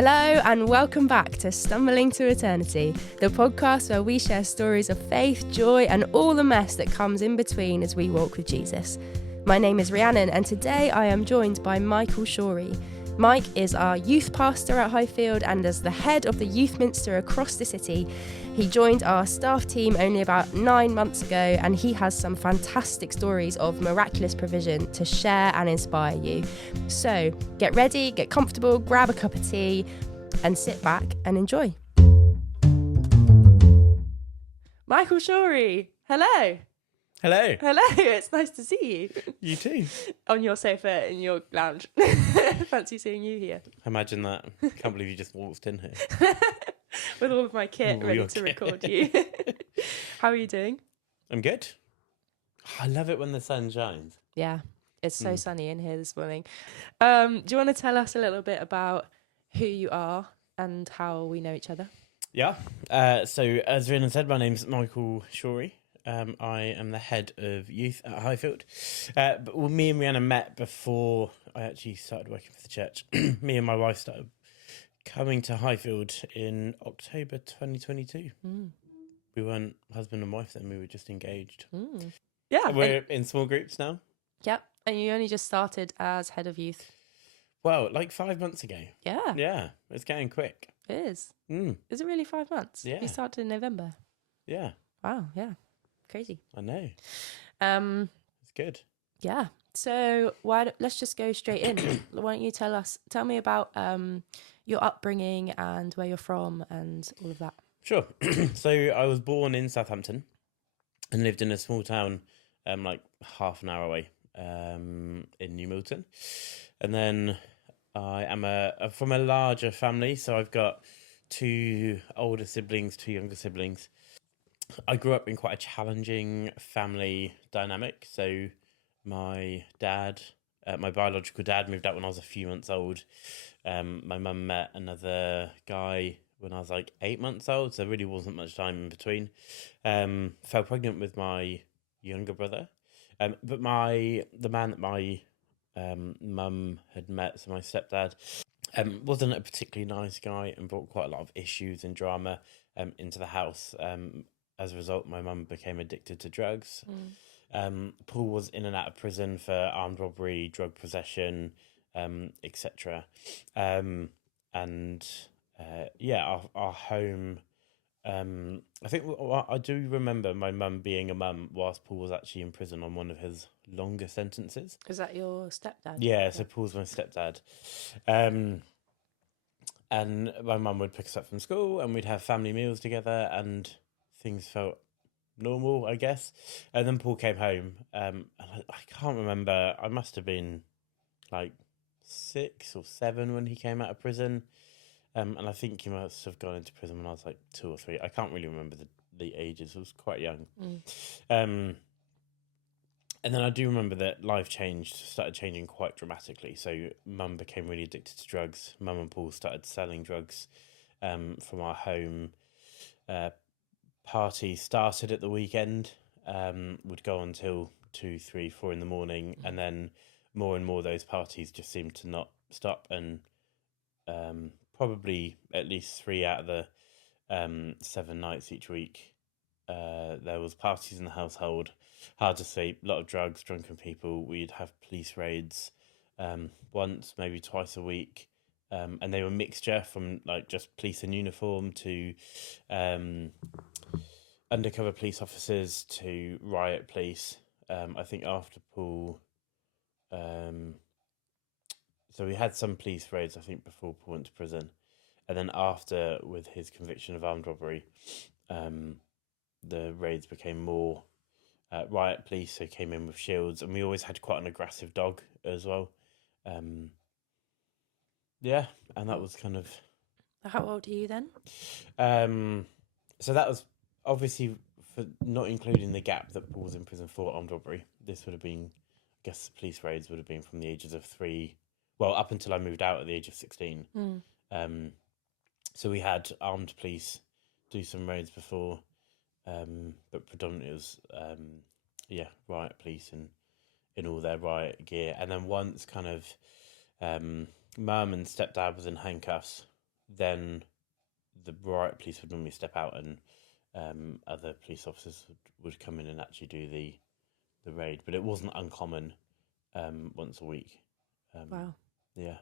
Hello and welcome back to Stumbling to Eternity, the podcast where we share stories of faith, joy and all the mess that comes in between as we walk with Jesus. My name is Rhiannon and today I am joined by Michael Shorey. Mike is our youth pastor at Highfield and as the head of the youth minster across the city. He joined our staff team only about 9 months ago and he has some fantastic stories of miraculous provision to share and inspire you. So get ready, get comfortable, grab a cup of tea and sit back and enjoy. Michael Shorey, hello. Hello. Hello, it's nice to see you. You too. On your sofa in your lounge. Fancy seeing you here. Imagine that. Can't believe you just waltzed in here. With all of my kit All ready your to kit. record you. How are you doing? I'm good. I love it when the sun shines. Yeah, it's so sunny in here this morning. Do you want to tell us a little bit about who you are and how we know each other? Yeah. So as Rhiannon said, my name's Michael Shorey. I am the head of youth at Highfield. Me and Rhiannon met before I actually started working for the church. Me and my wife started coming to Highfield in October 2022. We weren't husband and wife then, we were just engaged. Yeah. We're in small groups now. Yep. And you only just started as head of youth. Well, like 5 months ago. Yeah. Yeah, it's getting quick. It is. Mm, Is it really 5 months? Yeah. You started in November. yeah, Wow. Yeah. Crazy. I know. Um. It's good. Yeah. So let's just go straight in. Why don't you tell me about your upbringing and where you're from and all of that. Sure. So I was born in Southampton and lived in a small town like half an hour away in New Milton. And then I am from a larger family, so I've got 2 older siblings, 2 younger siblings. I grew up in quite a challenging family dynamic. So my dad, my biological dad, moved out when I was a few months old. My mum met another guy when I was like 8 months old, so there really wasn't much time in between. Fell pregnant with my younger brother. But the man that my mum had met, so my stepdad, wasn't a particularly nice guy and brought quite a lot of issues and drama into the house. As a result, my mum became addicted to drugs. Paul was in and out of prison for armed robbery, drug possession, etc. Our home. I think I do remember my mum being a mum whilst Paul was actually in prison on one of his longer sentences. Is that your stepdad? Yeah, so Paul's my stepdad. And my mum would pick us up from school and we'd have family meals together and things felt normal, I guess. And then Paul came home. And I can't remember. I must have been like 6 or 7 when he came out of prison. And I think he must have gone into prison when I was like 2 or 3. I can't really remember the ages. I was quite young. And then I do remember that life started changing quite dramatically. So mum became really addicted to drugs. Mum and Paul started selling drugs from our home. Parties started at the weekend, would go until 2, 3, 4 in the morning. And then more and more those parties just seemed to not stop. And probably at least 3 out of the 7 nights each week, there was parties in the household. Hard to sleep, a lot of drugs, drunken people. We'd have police raids once, maybe twice a week. And they were a mixture from like just police in uniform to undercover police officers to riot police. I think after Paul... So we had some police raids, I think, before Paul went to prison. And then after, with his conviction of armed robbery, the raids became more... riot police, who came in with shields, and we always had quite an aggressive dog as well. And that was kind of... How old are you then? So that was obviously for not including the gap that Paul was in prison for armed robbery. This would have been, I guess the police raids would have been from the ages of 3, well, up until I moved out at the age of 16. So we had armed police do some raids before, but predominantly it was riot police in all their riot gear. And then once kind of mum and stepdad was in handcuffs, then the riot police would normally step out, and other police officers would come in and actually do the raid. But it wasn't uncommon once a week. Wow. Yeah.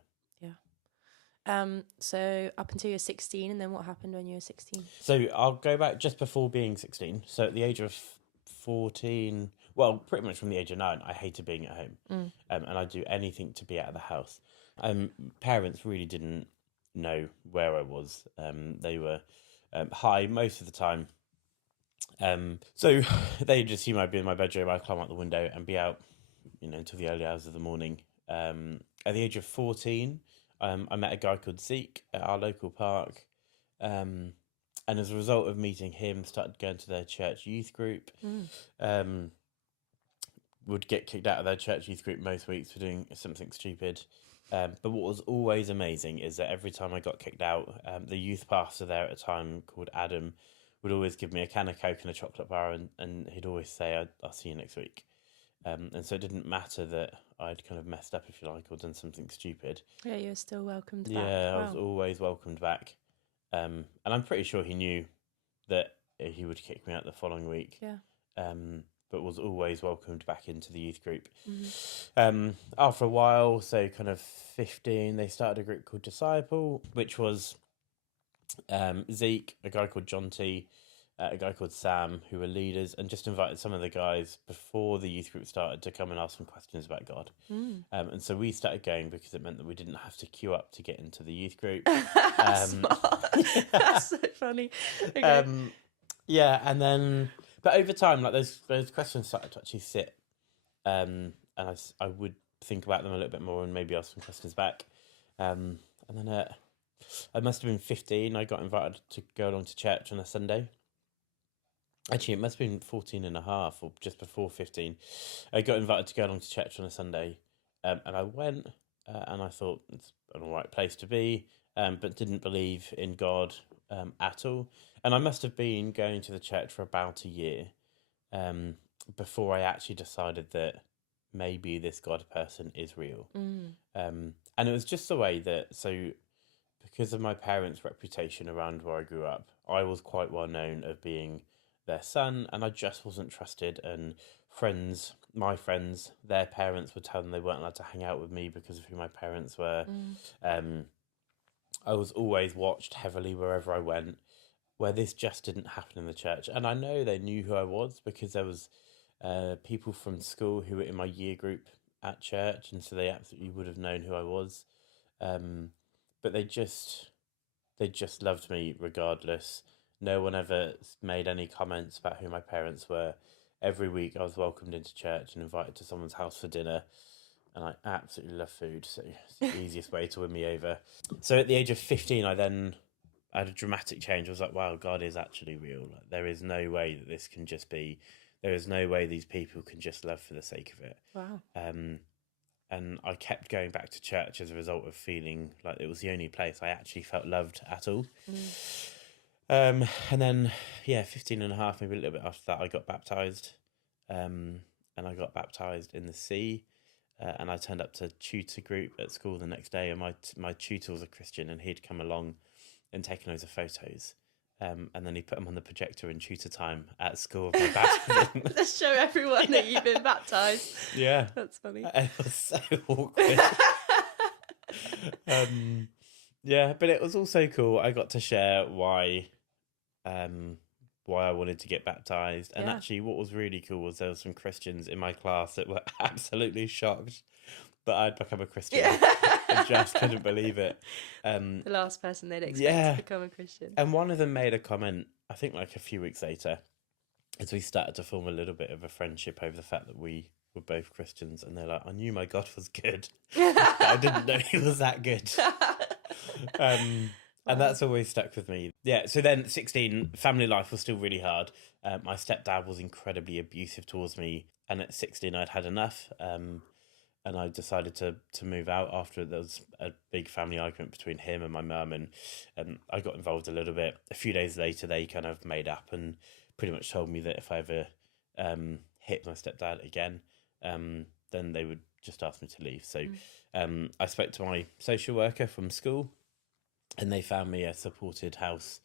So up until you're 16, and then what happened when you were 16? So I'll go back just before being 16. So at the age of 14, well, pretty much from the age of 9, I hated being at home. And I'd do anything to be out of the house. Parents really didn't know where I was. They were high most of the time. So they just assume I'd be in my bedroom, I'd climb out the window and be out, until the early hours of the morning. At the age of 14, I met a guy called Zeke at our local park. And as a result of meeting him, started going to their church youth group. Would get kicked out of their church youth group most weeks for doing something stupid. But what was always amazing is that every time I got kicked out, the youth pastor there at a time called Adam would always give me a can of Coke and a chocolate bar, and he'd always say, I'll see you next week. And so it didn't matter that I'd kind of messed up, if you like, or done something stupid. Yeah, you were still welcomed back. Yeah, I was always welcomed back. And I'm pretty sure he knew that he would kick me out the following week. Yeah. But was always welcomed back into the youth group. After a while, so kind of 15, they started a group called Disciple, which was Zeke, a guy called John T, a guy called Sam, who were leaders, and just invited some of the guys before the youth group started to come and ask some questions about God. And so we started going because it meant that we didn't have to queue up to get into the youth group. That's so funny. Okay. Yeah, and then, but over time, like those questions started to actually sit, and I would think about them a little bit more and maybe ask some questions back. And then I must have been 15. I got invited to go along to church on a Sunday. Actually, it must have been 14 and a half or just before 15. I got invited to go along to church on a Sunday, and I went, and I thought it's an all right place to be, but didn't believe in God at all. And I must have been going to the church for about a year before I actually decided that maybe this God person is real. And it was just the way that, so because of my parents' reputation around where I grew up, I was quite well known of being their son, and I just wasn't trusted. And my friends, their parents would tell them they weren't allowed to hang out with me because of who my parents were. I was always watched heavily wherever I went, where this just didn't happen in the church. And I know they knew who I was because there was people from school who were in my year group at church, and so they absolutely would have known who I was. But they just loved me regardless. No one ever made any comments about who my parents were. Every week I was welcomed into church and invited to someone's house for dinner. And I absolutely love food, so it's the easiest way to win me over. So at the age of 15, I had a dramatic change. I was like, wow, God is actually real. Like, there is no way that this can just be, there is no way these people can just love for the sake of it. Wow. And I kept going back to church as a result of feeling like it was the only place I actually felt loved at all. And then, 15 and a half, maybe a little bit after that, I got baptised. And I got baptised in the sea. And I turned up to tutor group at school the next day, and my tutor was a Christian, and he'd come along and taken loads of photos. And then he put them on the projector in tutor time at school of my baptism. Let's show everyone that you've been baptised. Yeah. That's funny. It was so awkward. But it was also cool. I got to share why I wanted to get baptised. And actually what was really cool was there were some Christians in my class that were absolutely shocked that I'd become a Christian. I just couldn't believe it. The last person they'd expect to become a Christian. And one of them made a comment, I think like a few weeks later, as we started to form a little bit of a friendship over the fact that we were both Christians, and they're like, I knew my God was good. I didn't know he was that good. And that's always stuck with me. Yeah, so then 16, family life was still really hard. My stepdad was incredibly abusive towards me, and at 16 I'd had enough. And I decided to move out after there was a big family argument between him and my mum, and I got involved a little bit. A few days later, they kind of made up and pretty much told me that if I ever hit my stepdad again, then they would just ask me to leave. So I spoke to my social worker from school, and they found me a supported house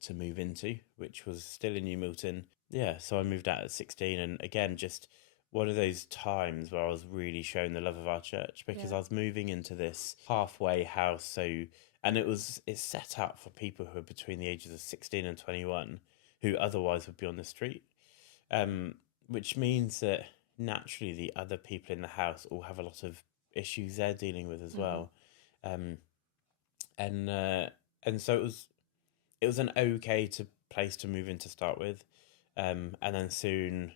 to move into, which was still in New Milton. Yeah, so I moved out at 16, and again, just one of those times where I was really shown the love of our church, because I was moving into this halfway house. So, and it's set up for people who are between the ages of 16 and 21, who otherwise would be on the street, which means that naturally the other people in the house all have a lot of issues they're dealing with as well. And so it was an okay place to move in to start with, and then soon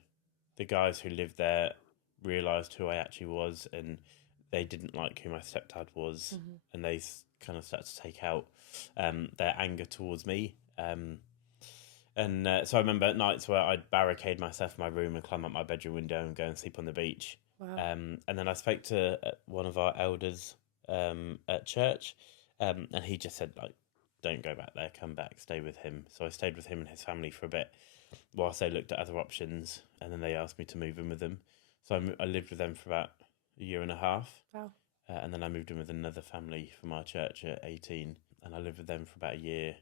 the guys who lived there realised who I actually was, and they didn't like who my stepdad was, and they kind of started to take out their anger towards me. So I remember at nights where I'd barricade myself in my room and climb up my bedroom window and go and sleep on the beach. Wow. And then I spoke to one of our elders at church, and he just said, like, don't go back there, come back, stay with him. So I stayed with him and his family for a bit whilst they looked at other options, and then they asked me to move in with them. So I lived with them for about a year and a half. Wow. And then I moved in with another family from our church at 18, and I lived with them for about a year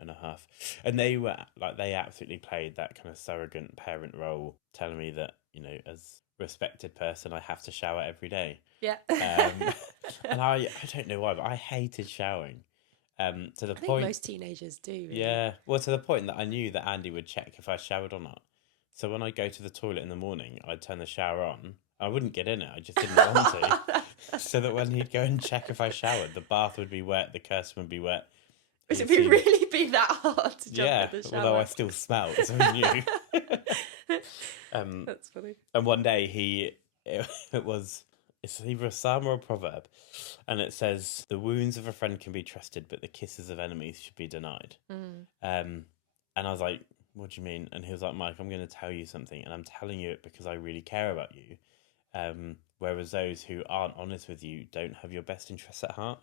and a half. And they were like, they absolutely played that kind of surrogate parent role, telling me that, you know, as a respected person, I have to shower every day. Yeah. And I don't know why, but I hated showering. To the I think point, most teenagers do. Really. yeah. Well, to the point that I knew that Andy would check if I showered or not. So when I go to the toilet in the morning, I'd turn the shower on. I wouldn't get in it. I just didn't want to. So that when he'd go and check if I showered, the bath would be wet, the curtain would be wet. Would it really be that hard to jump yeah, in the shower? although I still smelled, so he knew. That's funny. And one day it's either a psalm or a proverb, and it says, "The wounds of a friend can be trusted, but the kisses of enemies should be denied." And I was like, "What do you mean?" And he was like, "Mike, I'm going to tell you something, and I'm telling you it because I really care about you. Whereas those who aren't honest with you don't have your best interests at heart."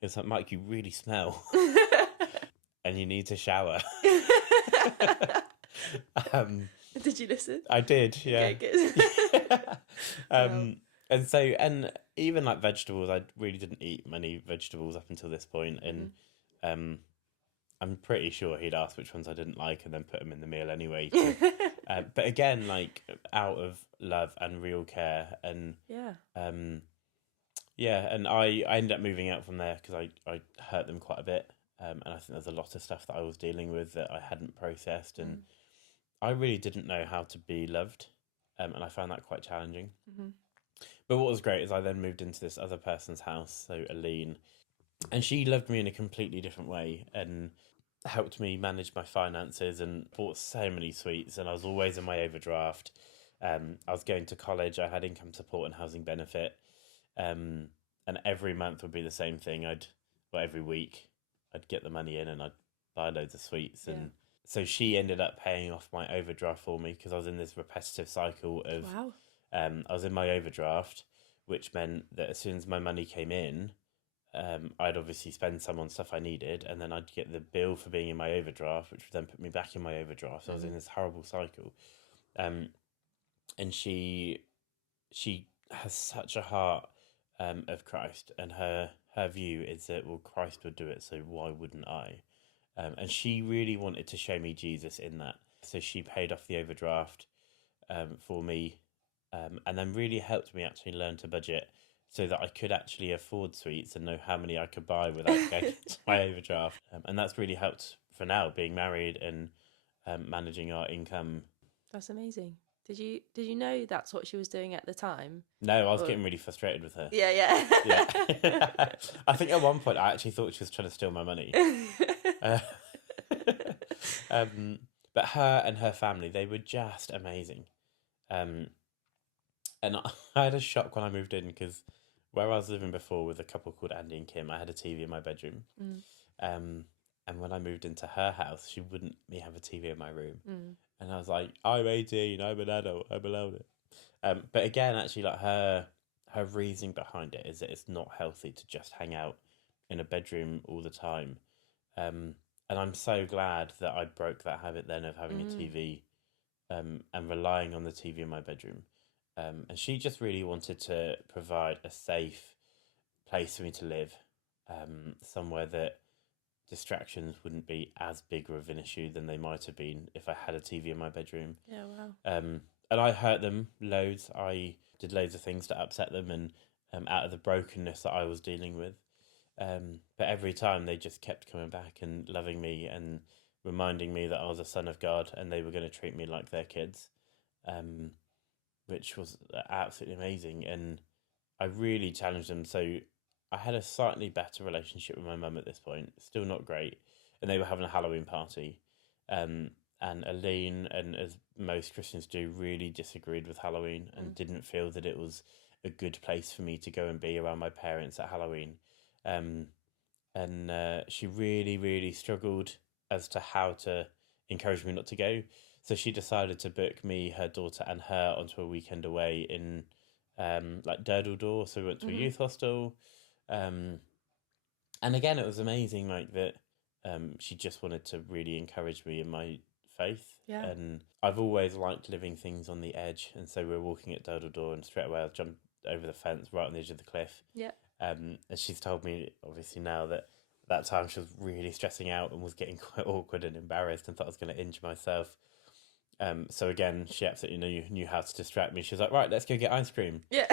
It's like, "Mike, you really smell, and you need to shower." Did you listen? I did, yeah. Okay, good. Wow. And even like vegetables, I really didn't eat many vegetables up until this point, and I'm pretty sure he'd ask which ones I didn't like and then put them in the meal anyway. But again, like, out of love and real care, and and I ended up moving out from there because I hurt them quite a bit, and I think there's a lot of stuff that I was dealing with that I hadn't processed, and I really didn't know how to be loved, and I found that quite challenging. But what was great is I then moved into this other person's house, so Aline, and she loved me in a completely different way and helped me manage my finances and bought so many sweets, and I was always in my overdraft. I was going to college, I had income support and housing benefit, and every month would be the same thing. Every week I'd get the money in and I'd buy loads of sweets, and so she ended up paying off my overdraft for me because I was in this repetitive cycle of I was in my overdraft, which meant that as soon as my money came in, I'd obviously spend some on stuff I needed, and then I'd get the bill for being in my overdraft, which would then put me back in my overdraft. So I was in this horrible cycle. And she has such a heart of Christ, and her view is that, well, Christ would do it, so why wouldn't I? And she really wanted to show me Jesus in that. So she paid off the overdraft for me, and then really helped me actually learn to budget so that I could actually afford sweets and know how many I could buy without going to my overdraft. And that's really helped for now, being married and managing our income. That's amazing. Did you know that's what she was doing at the time? No, I was getting really frustrated with her. Yeah. I think at one point I actually thought she was trying to steal my money. But her and her family, they were just amazing. And I had a shock when I moved in because where I was living before with a couple called Andy and Kim, I had a TV in my bedroom. And when I moved into her house, she wouldn't let me have a TV in my room. And I was like, I'm 18, I'm an adult, I'm allowed it. But again, actually, like, her reasoning behind it is that it's not healthy to just hang out in a bedroom all the time. And I'm so glad that I broke that habit then of having a TV and relying on the TV in my bedroom. And she just really wanted to provide a safe place for me to live. somewhere that distractions wouldn't be as big of an issue than they might have been if I had a TV in my bedroom. Yeah, wow. And I hurt them loads. I did loads of things to upset them, and out of the brokenness that I was dealing with. But every time they just kept coming back and loving me and reminding me that I was a son of God and they were going to treat me like their kids, which was absolutely amazing. And I really challenged them. So I had a slightly better relationship with my mum at this point, still not great. And they were having a Halloween party. And Aline, and as most Christians do, really disagreed with Halloween and didn't feel that it was a good place for me to go and be around my parents at Halloween. And she really, really struggled as to how to encourage me not to go. So she decided to book me, her daughter, and her onto a weekend away in like Durdledore. So we went to a youth hostel. And again, it was amazing, like that. She just wanted to really encourage me in my faith. Yeah. And I've always liked living things on the edge. And so we were walking at Durdledore, and straight away I jumped over the fence right on the edge of the cliff. Yeah. And she's told me, obviously, now that time she was really stressing out and was getting quite awkward and embarrassed and thought I was going to injure myself. So again, she absolutely knew how to distract me. She was like, right, let's go get ice cream. Yeah.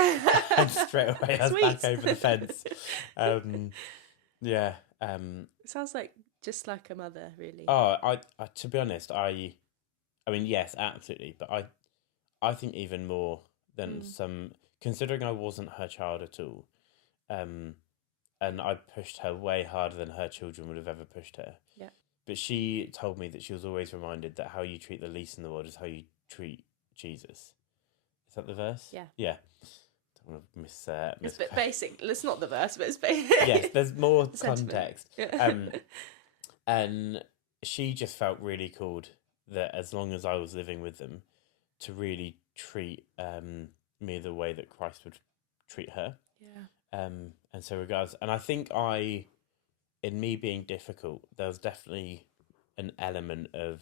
And straight away I was back over the fence. Yeah. It sounds like just like a mother, really. Oh, I to be honest, I mean, yes, absolutely. But I think even more than some, considering I wasn't her child at all. And I pushed her way harder than her children would have ever pushed her. Yeah. But she told me that she was always reminded that how you treat the least in the world is how you treat Jesus. Is that the verse? Yeah. Yeah. Don't want to miss. It's a bit basic. It's not the verse, but it's basic. Yes, there's more Sentiment. context. Yeah. And she just felt really called that as long as I was living with them, to really treat me the way that Christ would treat her. Yeah. And so regards, and I think in me being difficult, there was definitely an element of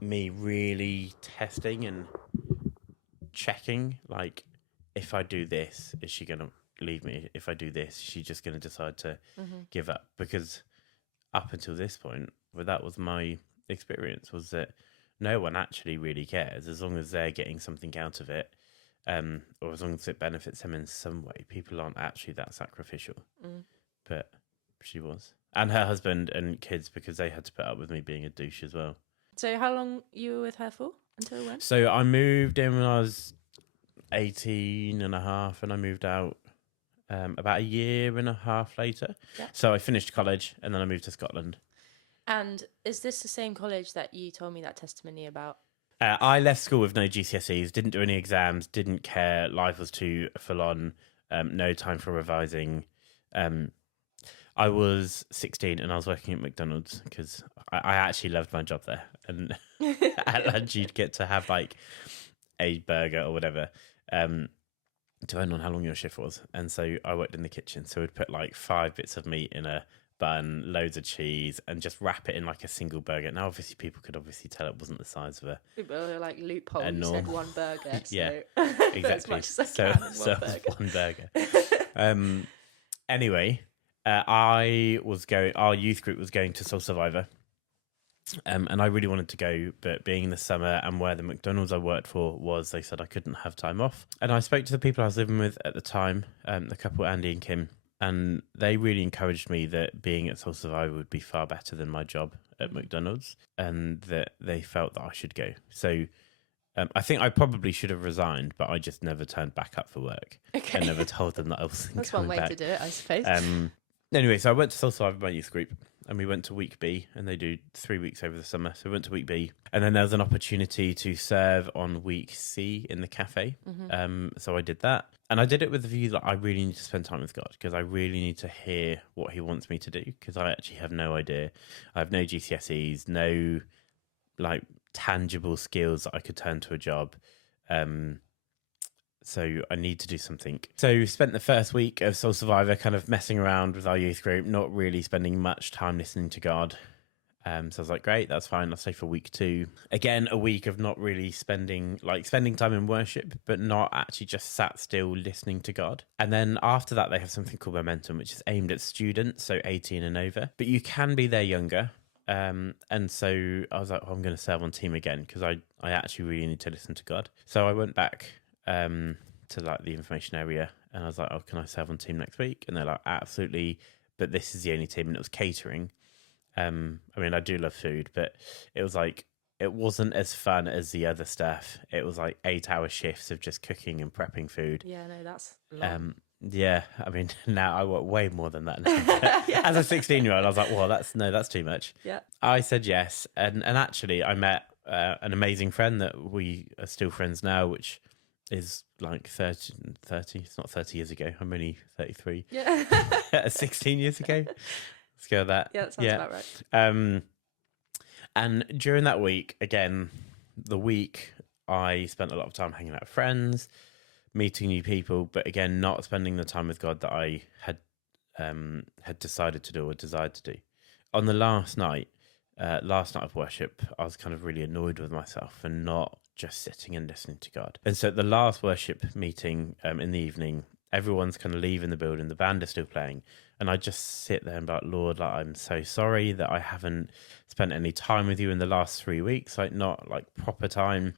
me really testing and checking, like, if I do this, is she going to leave me? If I do this, is she just going to decide to give up? Because up until this point, well, that was my experience, was that no one actually really cares as long as they're getting something out of it. Or as long as it benefits them in some way. People aren't actually that sacrificial. But she was. And her husband and kids, because they had to put up with me being a douche as well. So how long you were with her for? Until when? So I moved in when I was 18 and a half, and I moved out about a year and a half later. Yeah. So I finished college and then I moved to Scotland. And is this the same college that you told me that testimony about? I left school with no GCSEs, didn't do any exams, didn't care. Life was too full on. No time for revising. I was 16 and I was working at McDonald's because I actually loved my job there. And at lunch, you'd get to have like a burger or whatever, depending on how long your shift was. And so I worked in the kitchen. So we'd put like 5 bits of meat in a bun, loads of cheese, and just wrap it in like a single burger. Now, obviously, people could obviously tell it wasn't the size of a. People are like loophole. You said one burger. So Yeah, exactly. as much as I can, so one burger. Anyway, our youth group was going to Soul Survivor. And I really wanted to go, but being in the summer and where the McDonald's I worked for was, they said I couldn't have time off. And I spoke to the people I was living with at the time, the couple Andy and Kim, and they really encouraged me that being at Soul Survivor would be far better than my job at McDonald's, and that they felt that I should go. So I think I probably should have resigned, but I just never turned back up for work. Okay. I never told them that I wasn't That's coming one way back. to do it, I suppose. Anyway, so I went to Soul Survivor, my youth group, and we went to week B, and they do 3 weeks over the summer. So we went to week B, and then there was an opportunity to serve on week C in the cafe. So I did that, and I did it with the view that I really need to spend time with God, because I really need to hear what he wants me to do, because I actually have no idea. I have no GCSEs, no like tangible skills that I could turn to a job. So I need to do something. So we spent the first week of Soul Survivor kind of messing around with our youth group, not really spending much time listening to God. So I was like, great, that's fine. I'll stay for week 2. Again, a week of not really spending time in worship, but not actually just sat still listening to God. And then after that, they have something called Momentum, which is aimed at students, so 18 and over. But you can be there younger. And so I was like, I'm going to serve on team again because I actually really need to listen to God. So I went back to like the information area and I was like, oh, can I serve on team next week? And they're like, absolutely. But this is the only team, and it was catering. I mean, I do love food, but it was like, it wasn't as fun as the other stuff. It was like 8-hour shifts of just cooking and prepping food. Yeah, no, that's long. Yeah, I mean, now I work way more than that now. Yeah. As a 16-year-old, I was like, well, that's too much. Yeah. I said yes. And actually, I met an amazing friend that we are still friends now, which is like 30. It's not 30 years ago. I'm only 33. Yeah. 16 years ago. Let's go with that. Yeah, that sounds about right. And during that week, again, the week, I spent a lot of time hanging out with friends, meeting new people, but again, not spending the time with God that I had decided to do or desired to do. On the last night of worship, I was kind of really annoyed with myself and not just sitting and listening to God. And so at the last worship meeting in the evening, everyone's kind of leaving the building, the band is still playing, and I just sit there and be like, Lord, like, I'm so sorry that I haven't spent any time with you in the last 3 weeks, like not like proper time.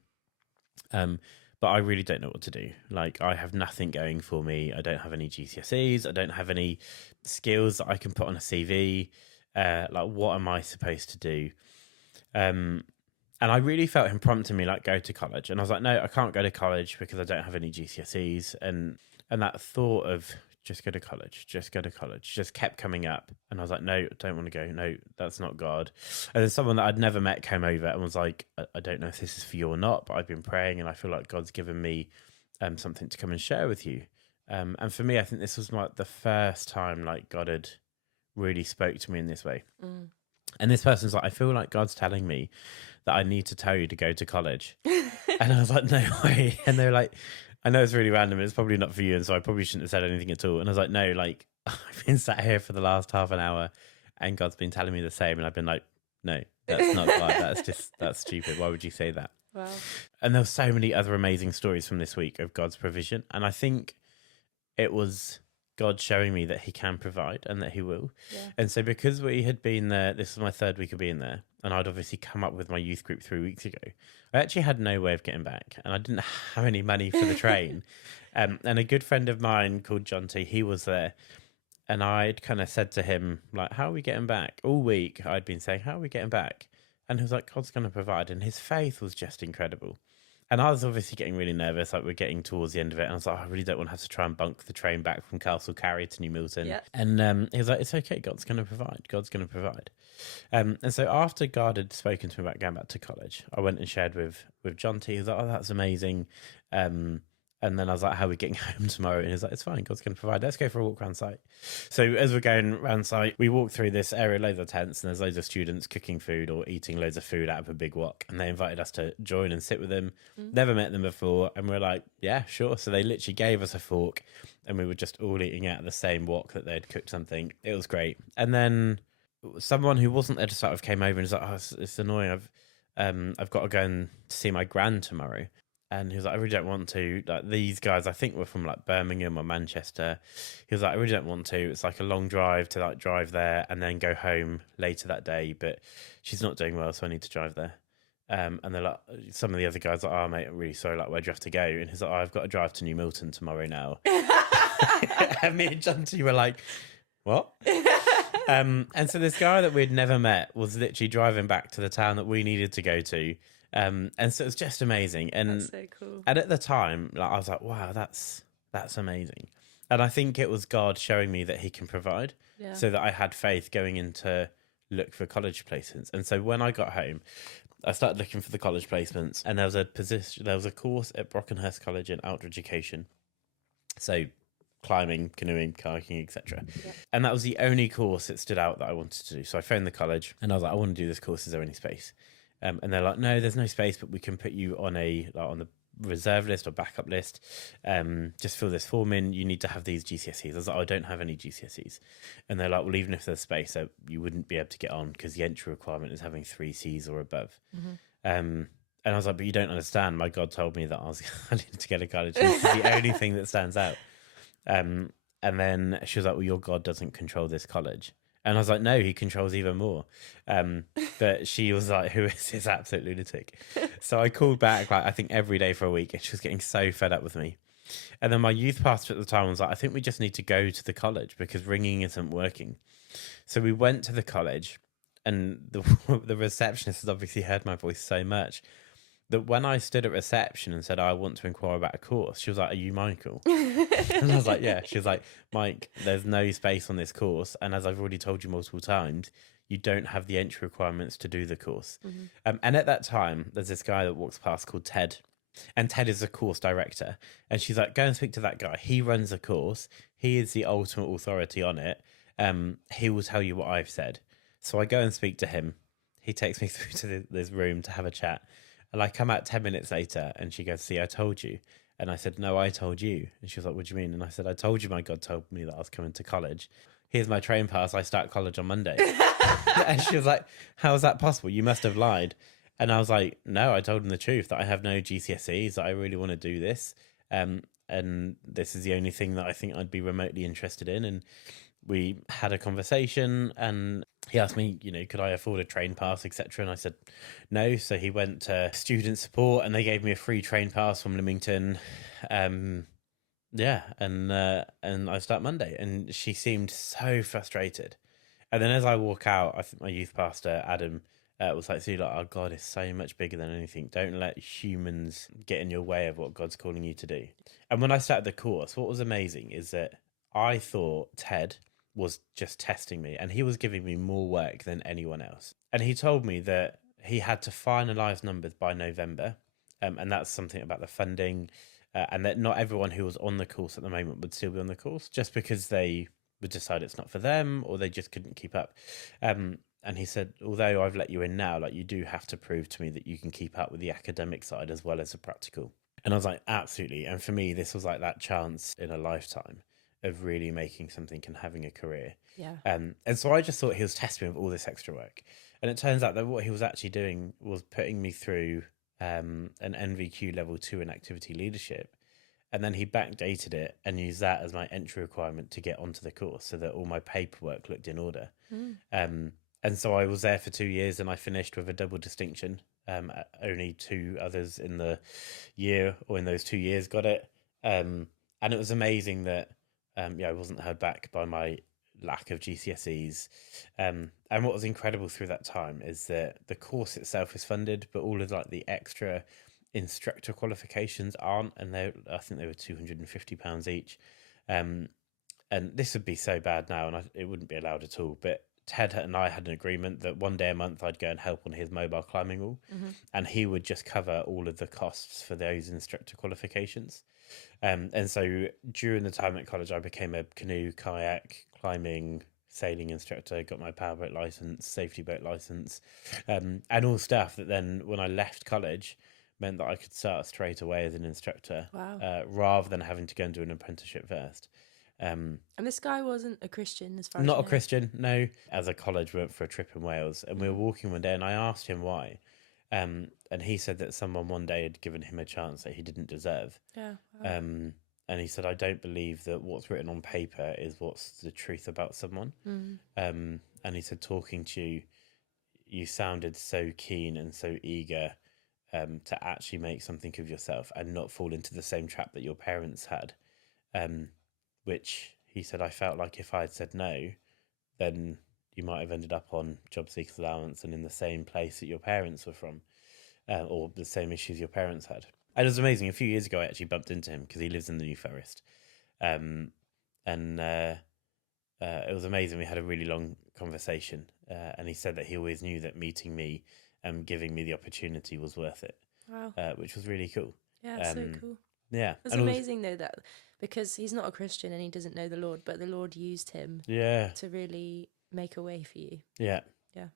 But I really don't know what to do. Like, I have nothing going for me. I don't have any GCSEs. I don't have any skills that I can put on a CV. Like, what am I supposed to do? And I really felt him prompting me, like, go to college. And I was like, no, I can't go to college because I don't have any GCSEs. And that thought of just go to college just kept coming up. And I was like, no, I don't want to go. No, that's not God. And then someone that I'd never met came over and was like, I don't know if this is for you or not, but I've been praying and I feel like God's given me something to come and share with you. And for me, I think this was like the first time like God had really spoke to me in this way. And this person's like, I feel like God's telling me that I need to tell you to go to college. And I was like, no way. And they're like, I know it's really random. It's probably not for you. And so I probably shouldn't have said anything at all. And I was like, no, like I've been sat here for the last half an hour and God's been telling me the same. And I've been like, no, that's not God. That's stupid. Why would you say that? Wow. And there were so many other amazing stories from this week of God's provision. And I think it was God showing me that he can provide and that he will. Yeah. And so because we had been there, this was my 3rd week of being there, and I'd obviously come up with my youth group 3 weeks ago, I actually had no way of getting back, and I didn't have any money for the train. And a good friend of mine called John T, he was there, and I'd kind of said to him, like, how are we getting back? All week I'd been saying, how are we getting back? And he was like, God's going to provide. And his faith was just incredible. And I was obviously getting really nervous, like we're getting towards the end of it. And I was like, I really don't want to have to try and bunk the train back from Castle Carry to New Milton. Yeah. And he was like, it's okay, God's going to provide. God's going to provide. And so after God had spoken to me about going back to college, I went and shared with John T. He was like, oh, that's amazing. And then I was like, how are we getting home tomorrow? And he was like, it's fine, God's going to provide. Let's go for a walk around site. So as we're going around site, we walk through this area, loads of tents, and there's loads of students cooking food or eating loads of food out of a big wok. And they invited us to join and sit with them. Never met them before. And we're like, yeah, sure. So they literally gave us a fork and we were just all eating out of the same wok that they'd cooked something. It was great. And then someone who wasn't there to start with came over and was like, oh, it's annoying. I've got to go and see my gran tomorrow. And he was like, I really don't want to. Like, these guys, I think, were from like Birmingham or Manchester. He was like, I really don't want to. It's like a long drive to like drive there and then go home later that day. But she's not doing well, so I need to drive there. And they're like, some of the other guys are like, oh mate, I'm really sorry. Like, where do you have to go? And he's like, oh, I've got to drive to New Milton tomorrow now. And me and John T were like, what? And so this guy that we'd never met was literally driving back to the town that we needed to go to. And so it was just amazing. And that's so cool. And at the time, like, I was like, wow, that's amazing. And I think it was God showing me that he can provide, so that I had faith going into look for college placements. And so when I got home, I started looking for the college placements, and there was a course at Brockenhurst College in outdoor education. So climbing, canoeing, kayaking, etc. Yeah. And that was the only course that stood out that I wanted to do. So I phoned the college and I was like, I want to do this course. Is there any space? And they're like, no, there's no space, but we can put you on reserve list or backup list. Just fill this form in. You need to have these GCSEs. I was like, I don't have any GCSEs. And they're like, well, even if there's space, you wouldn't be able to get on because the entry requirement is having 3 Cs or above. And I was like, but you don't understand. My God told me that I needed to get a college. This is the only thing that stands out. And then she was like, well, your God doesn't control this college. And I was like, no, he controls even more. But she was like, who is this absolute lunatic? So I called back, like, I think every day for a week, and she was getting so fed up with me. And then my youth pastor at the time was like, I think we just need to go to the college because ringing isn't working. So we went to the college, and the receptionist has obviously heard my voice so much that when I stood at reception and said, I want to inquire about a course, she was like, are you Michael? And I was like, yeah. She was like, Mike, there's no space on this course. And as I've already told you multiple times, you don't have the entry requirements to do the course. And at that time, there's this guy that walks past called Ted. And Ted is a course director. And she's like, go and speak to that guy. He runs a course. He is the ultimate authority on it. He will tell you what I've said. So I go and speak to him. He takes me through to this room to have a chat. And I come out 10 minutes later and she goes, see, I told you. And I said, no, I told you. And she was like, what do you mean? And I said, I told you my God told me that I was coming to college. Here's my train pass. I start college on Monday. And she was like, how is that possible? You must have lied. And I was like, no, I told him the truth, that I have no GCSEs, that I really want to do this. And this is the only thing that I think I'd be remotely interested in. And we had a conversation and he asked me, could I afford a train pass, etc. And I said, no. So he went to student support and they gave me a free train pass from Lymington. And I start Monday. And she seemed so frustrated. And then as I walk out, I think my youth pastor, Adam, was like, see, our God is so much bigger than anything. Don't let humans get in your way of what God's calling you to do. And when I started the course, what was amazing is that I thought Ted was just testing me and he was giving me more work than anyone else. And he told me that he had to finalize numbers by November. And that's something about the funding and that not everyone who was on the course at the moment would still be on the course just because they would decide it's not for them or they just couldn't keep up. And he said, although I've let you in now, you do have to prove to me that you can keep up with the academic side as well as the practical. And I was like, absolutely. And for me, this was like that chance in a lifetime of really making something and having a career. Yeah. And so I just thought he was testing me with all this extra work. And it turns out that what he was actually doing was putting me through an NVQ level 2 in activity leadership. And then he backdated it and used that as my entry requirement to get onto the course so that all my paperwork looked in order. And so I was there for 2 years and I finished with a double distinction. Only 2 others in the year or in those 2 years got it. And it was amazing that I wasn't held back by my lack of GCSEs. And what was incredible through that time is that the course itself is funded, but all of the extra instructor qualifications aren't. And I think they were £250 each. And this would be so bad now and it wouldn't be allowed at all. But Ted and I had an agreement that one day a month I'd go and help on his mobile climbing wall and he would just cover all of the costs for those instructor qualifications. And so during the time at college, I became a canoe, kayak, climbing, sailing instructor, got my powerboat license, safety boat license, and all stuff that then when I left college meant that I could start straight away as an instructor. Wow. Rather than having to go and do an apprenticeship first. And this guy wasn't a Christian as far as Not a Christian, no. As a college, we went for a trip in Wales and we were walking one day and I asked him why. And he said that someone one day had given him a chance that he didn't deserve. Yeah. Wow. And he said, I don't believe that what's written on paper is what's the truth about someone. And he said, talking to you, you sounded so keen and so eager to actually make something of yourself and not fall into the same trap that your parents had. Which he said, I felt like if I had said no, then you might have ended up on job seekers allowance and in the same place that your parents were from, or the same issues your parents had. And it was amazing. A few years ago, I actually bumped into him because he lives in the New Forest. It was amazing. We had a really long conversation. And he said that he always knew that meeting me and giving me the opportunity was worth it. Wow. Which was really cool. Yeah, it's so cool. Yeah. It's amazing though that because he's not a Christian and he doesn't know the Lord, but the Lord used him to really make a way for you. Yeah. Yeah.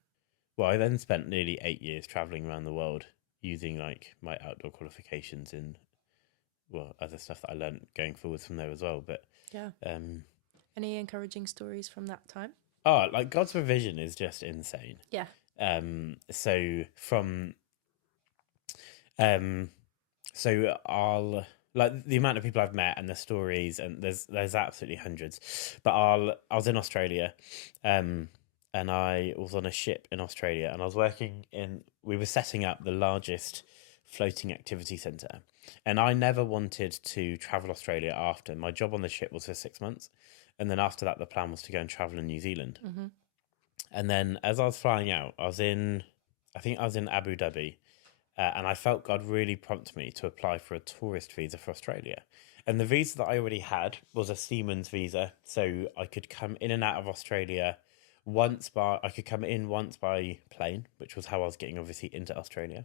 Well, I then spent nearly 8 years traveling around the world using my outdoor qualifications in other stuff that I learned going forwards from there as well. But Yeah. Any encouraging stories from that time? Oh, like God's provision is just insane. Yeah. So from so I'll like the amount of people I've met and the stories, and there's absolutely hundreds. But I was in Australia, and I was on a ship in Australia, and I was we were setting up the largest floating activity centre, and I never wanted to travel Australia after. My job on the ship was for 6 months, and then after that the plan was to go and travel in New Zealand. Mm-hmm. And then as I was flying out, I think I was in Abu Dhabi, and I felt God really prompt me to apply for a tourist visa for Australia. And the visa that I already had was a seaman's visa, so I could come in and out of Australia I could come in once by plane, which was how I was getting obviously into Australia.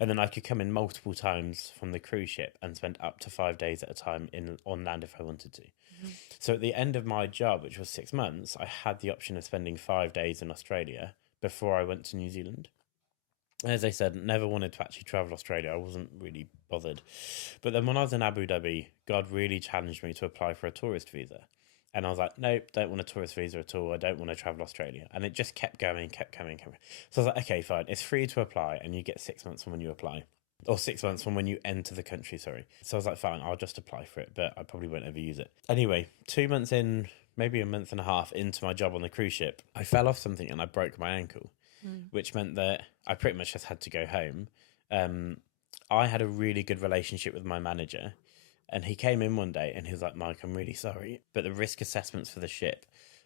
And then I could come in multiple times from the cruise ship and spend up to 5 days at a time on land if I wanted to. Mm-hmm. So at the end of my job, which was 6 months, I had the option of spending 5 days in Australia before I went to New Zealand. As I said, never wanted to actually travel Australia. I wasn't really bothered. But then when I was in Abu Dhabi, God really challenged me to apply for a tourist visa. And I was like, nope, don't want a tourist visa at all. I don't want to travel Australia. And it just kept going, kept coming. So I was like, okay, fine. It's free to apply and you get 6 months from when you apply. Or 6 months from when you enter the country, sorry. So I was like, fine, I'll just apply for it, but I probably won't ever use it. Anyway, 2 months in, maybe a month and a half into my job on the cruise ship, I fell off something and I broke my ankle, which meant that I pretty much just had to go home. I had a really good relationship with my manager, and he came in one day and he was like, Mike, I'm really sorry, but the risk assessments for the ship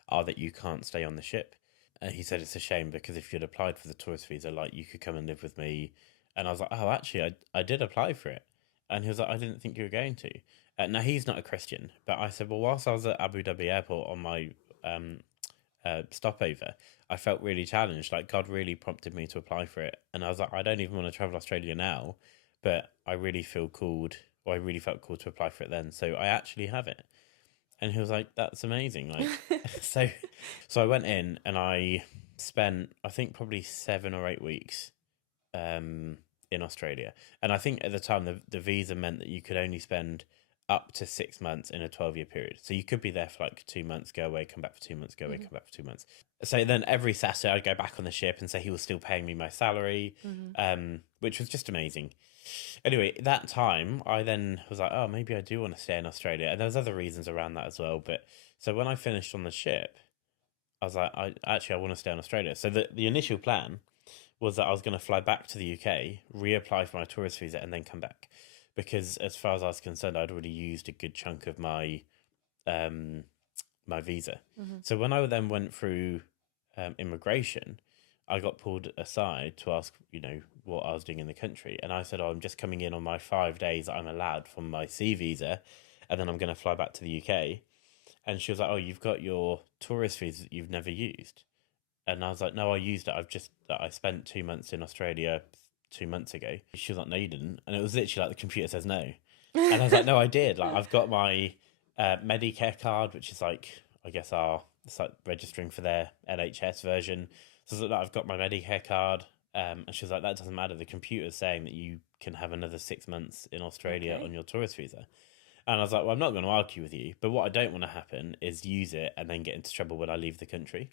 are that you can't stay on the ship. And he said it's a shame because if you'd applied for the tourist visa, like you could come and live with me. And I was like, oh, actually, I did apply for it. And he was like, I didn't think you were going to. Now, he's not a Christian, but I said, well, whilst I was at Abu Dhabi airport on my stopover, I felt really challenged. Like, God really prompted me to apply for it. And I was like, I don't even want to travel Australia now, but I really felt called to apply for it then. So I actually have it. And he was like, that's amazing. Like, so I went in and I spent, I think, probably 7 or 8 weeks in Australia. And I think at the time the visa meant that you could only spend up to 6 months in a 12-year period. So you could be there for like 2 months, go away, come back for 2 months, go away, come back for 2 months. So then every Saturday I'd go back on the ship and say he was still paying me my salary, which was just amazing. Anyway, that time I then was like, oh, maybe I do want to stay in Australia. And there was other reasons around that as well. But so when I finished on the ship, I was like, I want to stay in Australia. So the initial plan was that I was going to fly back to the UK, reapply for my tourist visa, and then come back. Because as far as I was concerned, I'd already used a good chunk of my my visa. So when I then went through immigration, I got pulled aside to ask, what I was doing in the country. And I said, I'm just coming in on my 5 days that I'm allowed from my C visa, and then I'm going to fly back to the UK. And she was like, oh, you've got your tourist visa that you've never used. And I was like, no, I used it. I spent 2 months in Australia 2 months ago. She was like, no, you didn't. And it was literally like the computer says no. And I was like, no, I did. Like, I've got my Medicare card, which is like, I guess it's like registering for their NHS version. So I was like, I've got my Medicare card. And she was like, that doesn't matter. The computer's saying that you can have another 6 months in Australia on your tourist visa. And I was like, well, I'm not going to argue with you, but what I don't want to happen is use it and then get into trouble when I leave the country.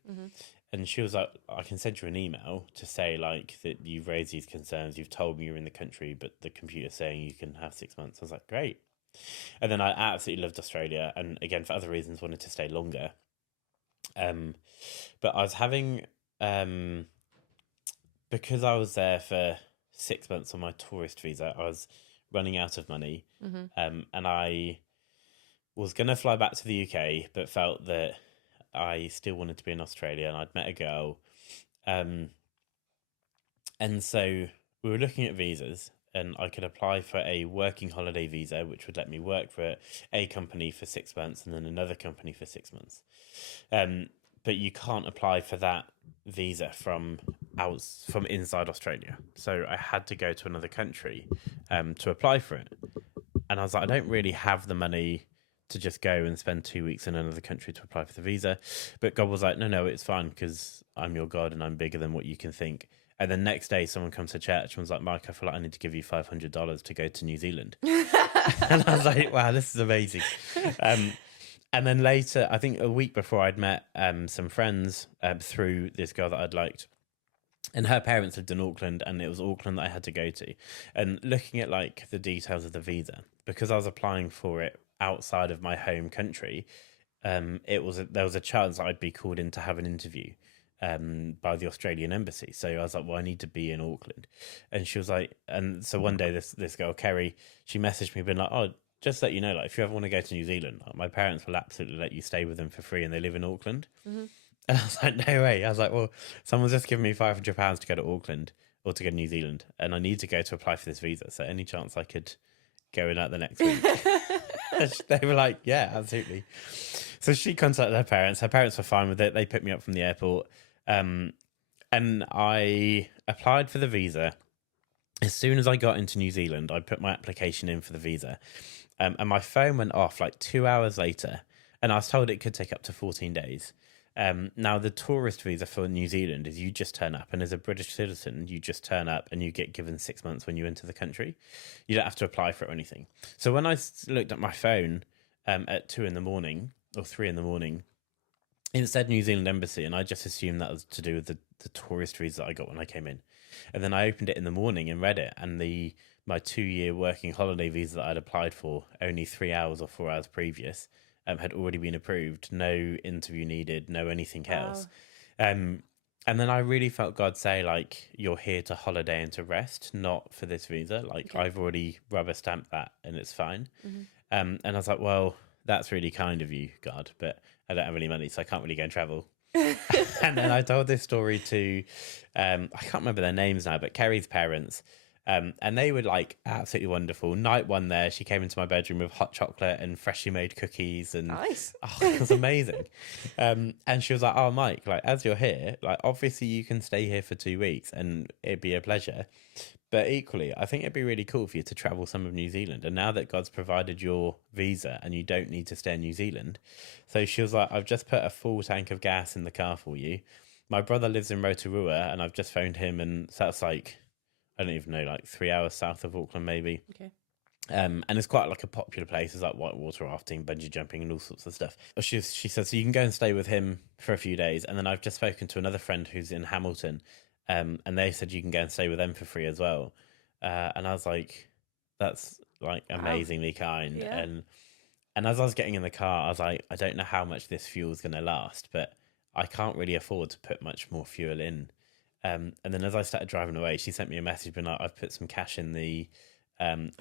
And she was like, I can send you an email to say like that you've raised these concerns, you've told me you're in the country, but the computer's saying you can have 6 months. I was like, great. And then I absolutely loved Australia, and again, for other reasons, wanted to stay longer. But I was having, because I was there for 6 months on my tourist visa, I was running out of money. And I was going to fly back to the UK, but felt that I still wanted to be in Australia, and I'd met a girl. And so we were looking at visas, and I could apply for a working holiday visa, which would let me work for a company for 6 months and then another company for 6 months. But you can't apply for that visa from inside Australia. So I had to go to another country to apply for it. And I was like, I don't really have the money to just go and spend 2 weeks in another country to apply for the visa. But God was like, no, it's fine because I'm your God and I'm bigger than what you can think. And then next day someone comes to church and was like, Mike, I feel like I need to give you $500 to go to New Zealand. And I was like, wow, this is amazing. And then later, I think a week before, I'd met some friends through this girl that I'd liked. And her parents lived in Auckland, and it was Auckland that I had to go to. And looking at like the details of the visa, because I was applying for it outside of my home country, there was a chance that I'd be called in to have an interview by the Australian embassy. So I was like, well, I need to be in Auckland. And she was like, and so one day this girl, Kerry, she messaged me being like, oh, just let you know, like, if you ever want to go to New Zealand, like, my parents will absolutely let you stay with them for free, and they live in Auckland. Mm-hmm. And I was like, no way. I was like, well, someone's just given me £500 to go to Auckland or to go to New Zealand, and I need to go to apply for this visa. So any chance I could go in at the next week? They were like, yeah, absolutely. So she contacted her parents. Her parents were fine with it. They picked me up from the airport. And I applied for the visa. As soon as I got into New Zealand, I put my application in for the visa. And my phone went off like 2 hours later, and I was told it could take up to 14 days. Now, the tourist visa for New Zealand is you just turn up, and as a British citizen, you just turn up and you get given 6 months when you enter the country. You don't have to apply for it or anything. So when I looked at my phone at 2 in the morning or 3 in the morning, it said New Zealand Embassy, and I just assumed that was to do with the tourist visa that I got when I came in. And then I opened it in the morning and read it, and my 2-year working holiday visa that I'd applied for only 3 hours or 4 hours previous had already been approved. No interview needed, no anything else. And then I really felt God say, like, you're here to holiday and to rest, not for this visa. Like, okay. I've already rubber stamped that and it's fine. Mm-hmm. And I was like, well, that's really kind of you, God, but I don't have any money, so I can't really go and travel. And then I told this story to, I can't remember their names now, but Kerry's parents. And they were like absolutely wonderful. Night one there, she came into my bedroom with hot chocolate and freshly made cookies, and nice. Oh, it was amazing. And she was like, "Oh, Mike, like, as you're here, like, obviously you can stay here for 2 weeks, and it'd be a pleasure. But equally, I think it'd be really cool for you to travel some of New Zealand. And now that God's provided your visa, and you don't need to stay in New Zealand." So she was like, "I've just put a full tank of gas in the car for you. My brother lives in Rotorua, and I've just phoned him, and so that's like, I don't even know, like 3 hours south of Auckland, maybe." Okay. And it's quite like a popular place. It's like whitewater rafting, bungee jumping, and all sorts of stuff. She said, so you can go and stay with him for a few days. And then I've just spoken to another friend who's in Hamilton, and they said you can go and stay with them for free as well. And I was like, that's like amazingly kind. Yeah. And as I was getting in the car, I was like, I don't know how much this fuel is going to last, but I can't really afford to put much more fuel in. And then as I started driving away, she sent me a message, and I've put some cash in the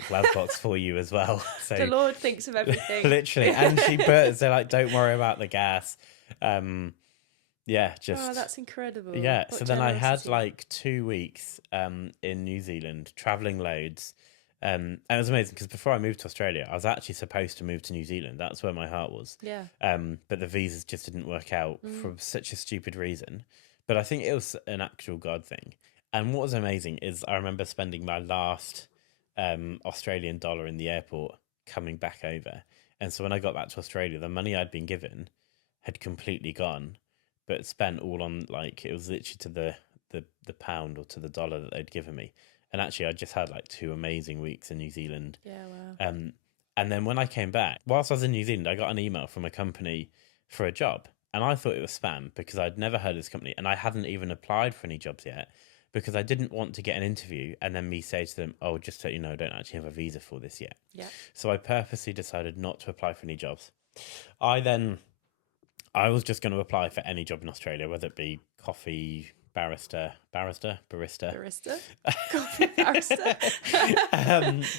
glove box for you as well. So the Lord thinks of everything. Literally. And she put, so like, don't worry about the gas. Yeah, just... Oh, that's incredible. Yeah, what so then I had generosity. like 2 weeks in New Zealand, travelling loads. And it was amazing because before I moved to Australia, I was actually supposed to move to New Zealand. That's where my heart was. Yeah. But the visas just didn't work out for such a stupid reason. But I think it was an actual God thing. And what was amazing is I remember spending my last Australian dollar in the airport coming back over. And so when I got back to Australia, the money I'd been given had completely gone, but spent all on, like, it was literally to the pound or to the dollar that they'd given me. And actually, I just had like 2 amazing weeks in New Zealand. Yeah, wow. And then when I came back, whilst I was in New Zealand, I got an email from a company for a job. And I thought it was spam because I'd never heard of this company, and I hadn't even applied for any jobs yet because I didn't want to get an interview and then me say to them, oh, just so you know, I don't actually have a visa for this yet. Yeah. So I purposely decided not to apply for any jobs. I was just going to apply for any job in Australia, whether it be coffee, barista, coffee barista,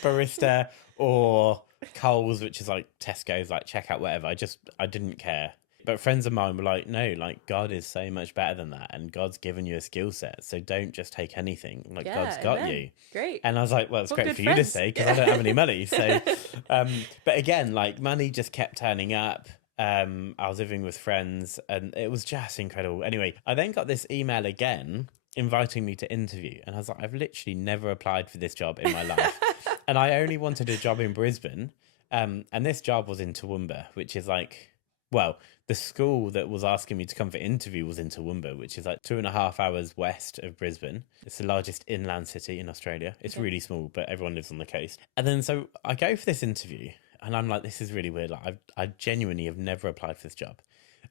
barista, or Coles, which is like Tesco's, like checkout, whatever. I didn't care. But friends of mine were like, no, like, God is so much better than that, and God's given you a skill set, so don't just take anything. Like, yeah, God's got amen. you. Great. And I was like, well, it's What great good for friends. you to say because I don't have any money. So, but again, like, money just kept turning up. I was living with friends, and it was just incredible. Anyway, I then got this email again inviting me to interview, and I was like, I've literally never applied for this job in my life, and I only wanted a job in Brisbane, and this job was in Toowoomba, which is like Well, the school that was asking me to come for interview was in Toowoomba, which is like 2.5 hours west of Brisbane. It's the largest inland city in Australia. It's really small, but everyone lives on the coast. And then so I go for this interview and I'm like, this is really weird. Like I genuinely have never applied for this job.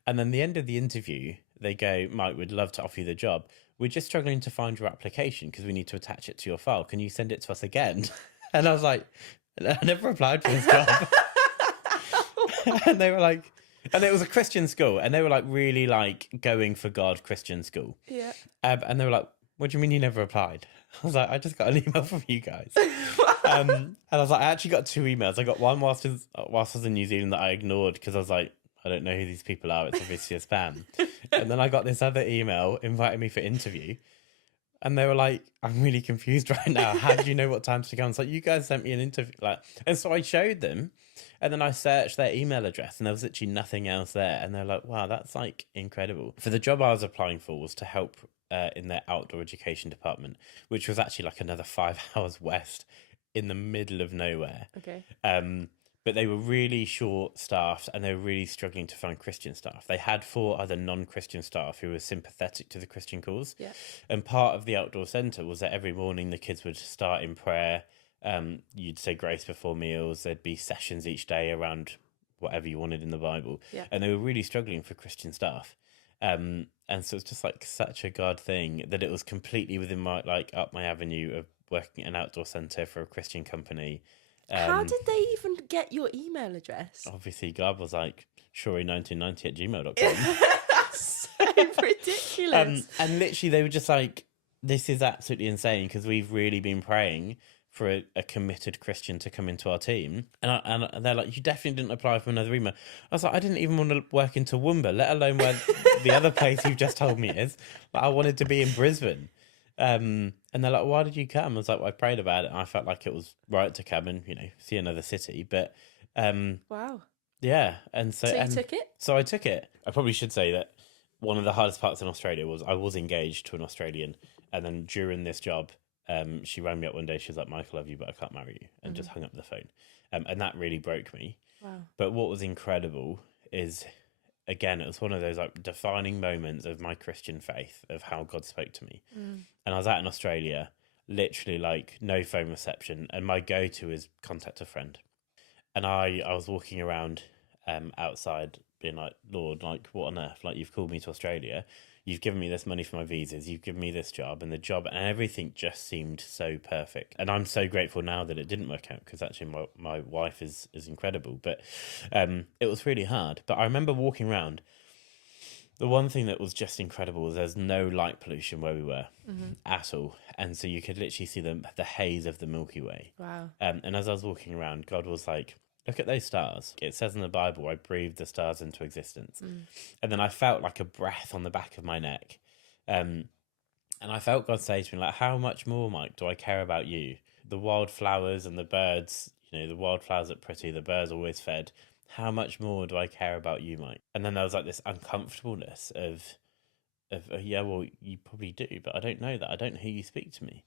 And then the end of the interview, they go, Mike, we'd love to offer you the job. We're just struggling to find your application because we need to attach it to your file. Can you send it to us again? And I was like, I never applied for this job. And they were like, and it was a Christian school, and they were like really like going for God Christian school. Yeah. And they were like, what do you mean you never applied? I was like, I just got an email from you guys. And I was like, I actually got 2 emails. I got one whilst I was in New Zealand that I ignored because I was like, I don't know who these people are. It's obviously a spam. And then I got this other email inviting me for interview. And they were like, I'm really confused right now. How did you know what times to come? It's like, you guys sent me an interview. And so I showed them. And then I searched their email address and there was literally nothing else there. And they're like, wow, that's like incredible. For the job I was applying for was to help in their outdoor education department, which was actually like another 5 hours west in the middle of nowhere. Okay. But they were really short-staffed and they were really struggling to find Christian staff. They had 4 other non-Christian staff who were sympathetic to the Christian cause. Yeah. And part of the outdoor centre was that every morning the kids would start in prayer. You'd say grace before meals. There'd be sessions each day around whatever you wanted in the Bible. Yeah. And they were really struggling for Christian staff. And so it's just like such a God thing that it was completely within my, like, up my avenue of working at an outdoor centre for a Christian company. How did they even get your email address? Obviously, God was like, Shorey1990@gmail.com. That's so ridiculous. And literally, they were just like, this is absolutely insane because we've really been praying for a committed Christian to come into our team. And they're like, you definitely didn't apply for another email. I was like, I didn't even want to work in Toowoomba, let alone where the other place you've just told me is. Like, I wanted to be in Brisbane. And they're like, why did you come? I was like, well, I prayed about it and I felt like it was right to come and, see another city. But wow. yeah. And so you took it? So I took it. I probably should say that one of the hardest parts in Australia was I was engaged to an Australian. And then during this job, she rang me up one day. She was like, Mike, I love you, but I can't marry you. And just hung up the phone. And that really broke me. Wow. But what was incredible is, again, it was one of those like defining moments of my Christian faith, of how God spoke to me. And I was out in Australia, literally like no phone reception. And my go-to is contact a friend. And I was walking around outside being like, Lord, like what on earth? Like you've called me to Australia. You've given me this money for my visas. You've given me this job and the job and everything just seemed so perfect. And I'm so grateful now that it didn't work out because actually my wife is incredible. But it was really hard. But I remember walking around. The one thing that was just incredible was there's no light pollution where we were at all. And so you could literally see the haze of the Milky Way. Wow. And as I was walking around, God was like, look at those stars. It says in the Bible, I breathed the stars into existence. And then I felt like a breath on the back of my neck. And I felt God say to me, like, how much more, Mike, do I care about you? The wildflowers and the birds, the wildflowers are pretty, the birds always fed. How much more do I care about you, Mike? And then there was like this uncomfortableness of yeah, well, you probably do, but I don't know that. I don't hear you speak to me.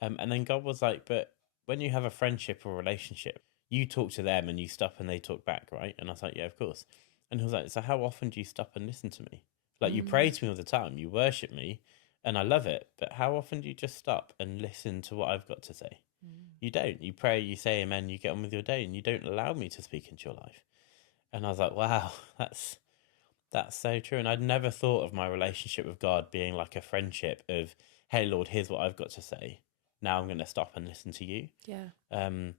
And then God was like, but when you have a friendship or relationship, you talk to them and you stop and they talk back, right? And I was like, yeah, of course. And he was like, so how often do you stop and listen to me? Like you pray to me all the time, you worship me, and I love it. But how often do you just stop and listen to what I've got to say? You don't. You pray, you say amen, you get on with your day, and you don't allow me to speak into your life. And I was like, wow, that's so true. And I'd never thought of my relationship with God being like a friendship of, hey, Lord, here's what I've got to say. Now I'm going to stop and listen to you. Yeah. And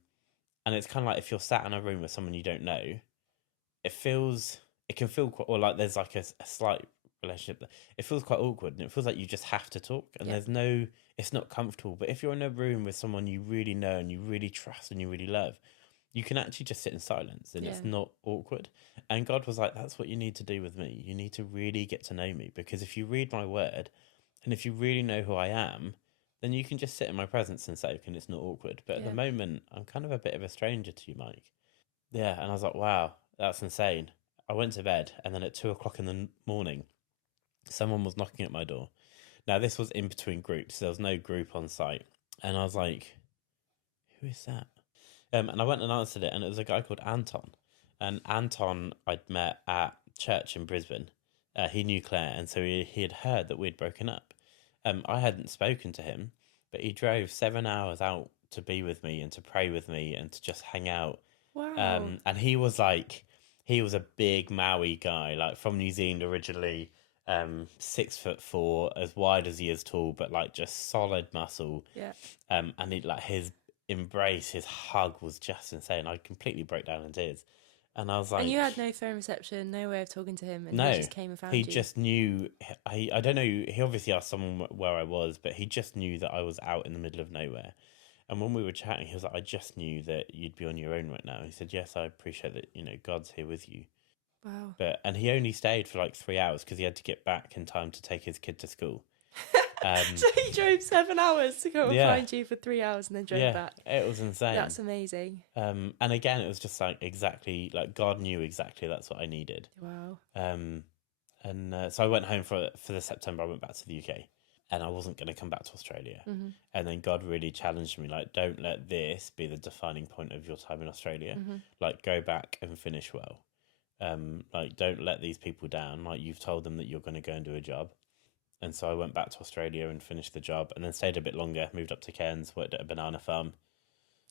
it's kind of like if you're sat in a room with someone you don't know, it can feel quite, or like there's like a slight relationship. It feels quite awkward and it feels like you just have to talk and it's not comfortable. But if you're in a room with someone you really know and you really trust and you really love, you can actually just sit in silence and it's not awkward. And God was like, that's what you need to do with me. You need to really get to know me, because if you read my word and if you really know who I am, then you can just sit in my presence and say, and it's not awkward. But at the moment, I'm kind of a bit of a stranger to you, Mike. Yeah. And I was like, wow, that's insane. I went to bed and then at 2:00 in the morning, someone was knocking at my door. Now, this was in between groups. There was no group on site. And I was like, who is that? And I went and answered it, and it was a guy called Anton. And Anton I'd met at church in Brisbane. He knew Claire, and so he had heard that we'd broken up. I hadn't spoken to him, but he drove 7 hours out to be with me and to pray with me and to just hang out. Wow. And he was a big Maui guy, like from New Zealand originally, 6'4", as wide as he is tall, but like just solid muscle. Yeah. And his embrace, his hug was just insane. I completely broke down in tears. And I was like... And you had no phone reception, no way of talking to him, and No, he just came and found he you. just knew. I don't know. He obviously asked someone where I was, but he just knew that I was out in the middle of nowhere. And when we were chatting, he was like, "I just knew that you'd be on your own right now." He said, "Yes, I appreciate that. God's here with you." Wow. And he only stayed for like 3 hours because he had to get back in time to take his kid to school. So he drove 7 hours to go and Yeah. find you for 3 hours and then drove back. It was insane. That's amazing. And again, it was just like exactly like God knew exactly that's what I needed. Wow. So I went home for the September. I went back to the UK, and I wasn't going to come back to Australia. Mm-hmm. And then God really challenged me, like, don't let this be the defining point of your time in Australia. Mm-hmm. Like, go back and finish well. Like, don't let these people down. Like, you've told them that you're going to go and do a job. And so I went back to Australia and finished the job, and then stayed a bit longer, moved up to Cairns, worked at a banana farm.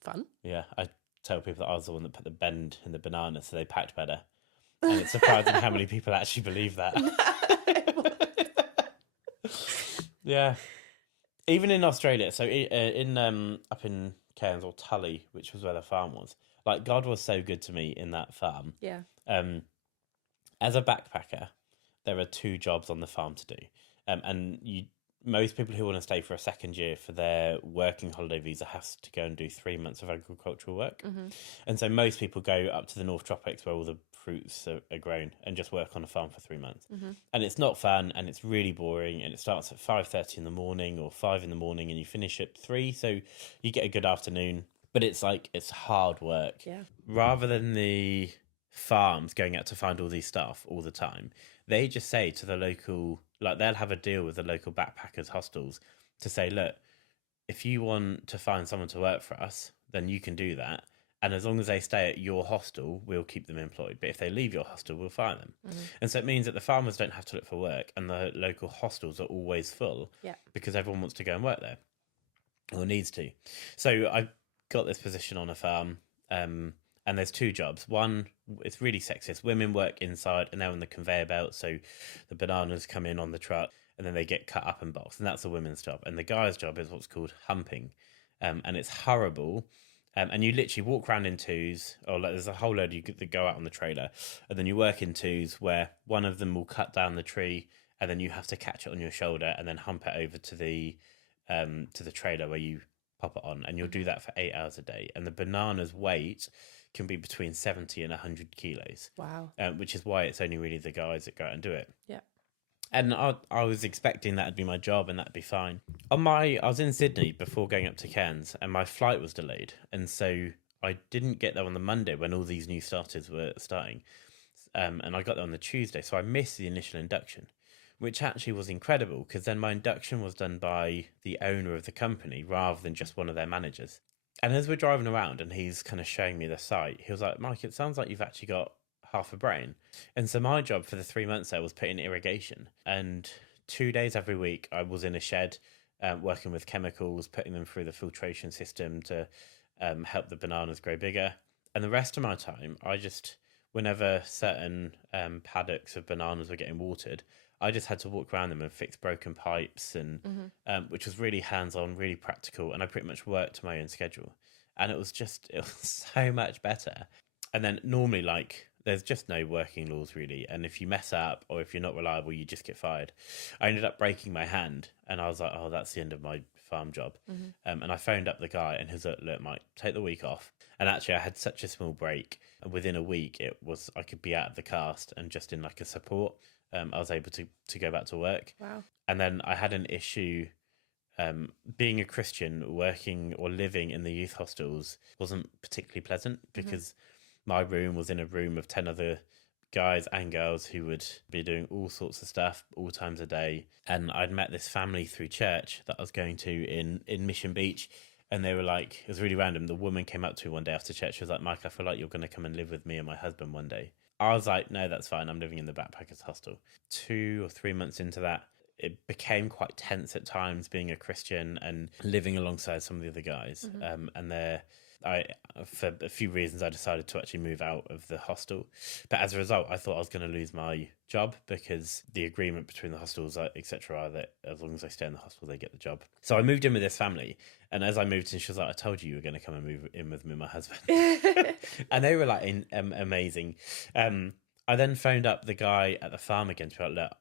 Fun. Yeah, I tell people that I was the one that put the bend in the banana so they packed better. And it's surprising how many people actually believe that. Yeah. Even in Australia, so up in Cairns or Tully, which was where the farm was, like God was so good to me in that farm. Yeah. As a backpacker, there are 2 jobs on the farm to do. And most people who want to stay for a second year for their working holiday visa has to go and do 3 months of agricultural work. Mm-hmm. And so most people go up to the North Tropics where all the fruits are grown and just work on a farm for 3 months. Mm-hmm. And it's not fun, and it's really boring, and it starts at 5:30 in the morning or 5 in the morning, and you finish at 3, so you get a good afternoon. But it's hard work. Yeah. Rather than the farms going out to find all these stuff all the time, they just say to the local, like they'll have a deal with the local backpackers hostels to say, look, if you want to find someone to work for us, then you can do that. And as long as they stay at your hostel, we'll keep them employed. But if they leave your hostel, we'll fire them. Mm-hmm. And so it means that the farmers don't have to look for work, and the local hostels are always full. Yeah. Because everyone wants to go and work there, or needs to. So I got this position on a farm, and there's 2 jobs. One, it's really sexist. Women work inside, and they're on the conveyor belt. So the bananas come in on the truck, and then they get cut up and boxed. And that's the women's job. And the guy's job is what's called humping. And it's horrible. And you literally walk around in 2s, or like there's a whole load that go out on the trailer. And then you work in 2s where one of them will cut down the tree, and then you have to catch it on your shoulder and then hump it over to the trailer where you pop it on. And you'll do that for 8 hours a day. And the banana's weight can be between 70 and 100 kilos. Wow. Which is why it's only really the guys that go out and do it. Yeah. And I was expecting that'd be my job and that'd be fine. I was in Sydney before going up to Cairns, and my flight was delayed. And so I didn't get there on the Monday when all these new starters were starting. And I got there on the Tuesday. So I missed the initial induction, which actually was incredible, because then my induction was done by the owner of the company rather than just one of their managers. And as we're driving around and he's kind of showing me the site, he was like, Mike, it sounds like you've actually got half a brain. And so my job for the 3 months there was put in irrigation. And 2 days every week I was in a shed working with chemicals, putting them through the filtration system to help the bananas grow bigger. And the rest of my time, whenever certain paddocks of bananas were getting watered, I just had to walk around them and fix broken pipes, and which was really hands-on, really practical, and I pretty much worked to my own schedule. And it was so much better. And then normally, like, there's just no working laws really, and if you mess up or if you're not reliable, you just get fired. I ended up breaking my hand, and I was like, oh, that's the end of my farm job. And I phoned up the guy, and he was like, look, Mike, take the week off. And actually I had such a small break, and within a week I could be out of the cast and just in like a support. I was able to go back to work. Wow. And then I had an issue being a Christian, working or living in the youth hostels wasn't particularly pleasant, because my room was in a room of 10 other guys and girls who would be doing all sorts of stuff all times a day. And I'd met this family through church that I was going to in Mission Beach, And they were like, it was really random. The woman came up to me one day after church. She was like, Mike, I feel like you're going to come and live with me and my husband one day. I was like, no, that's fine. I'm living in the backpackers hostel. 2 or 3 months into that, it became quite tense at times being a Christian and living alongside some of the other guys. And for a few reasons, I decided to actually move out of the hostel. But as a result, I thought I was going to lose my job because the agreement between the hostels, etc., are that as long as I stay in the hostel, they get the job. So I moved in with this family. And as I moved in, she was like, I told you were going to come and move in with me and my husband. And they were like amazing. I then phoned up the guy at the farm again to be like, look,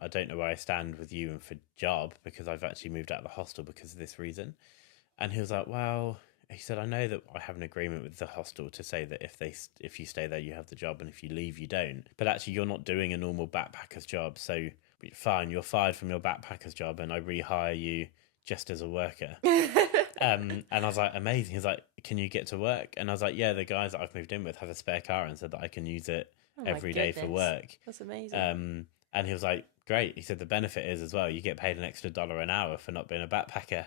I don't know where I stand with you and for job because I've actually moved out of the hostel because of this reason. And he was like, well, he said, I know that I have an agreement with the hostel to say that if you stay there, you have the job, and if you leave, you don't. But actually, you're not doing a normal backpacker's job, so fine, you're fired from your backpacker's job, and I rehire you just as a worker. And I was like, amazing. He's like, can you get to work? And I was like, yeah, the guys that I've moved in with have a spare car and said that I can use it every day for work. That's amazing. And he was like, great. He said the benefit is as well, you get paid an extra $1 an hour for not being a backpacker.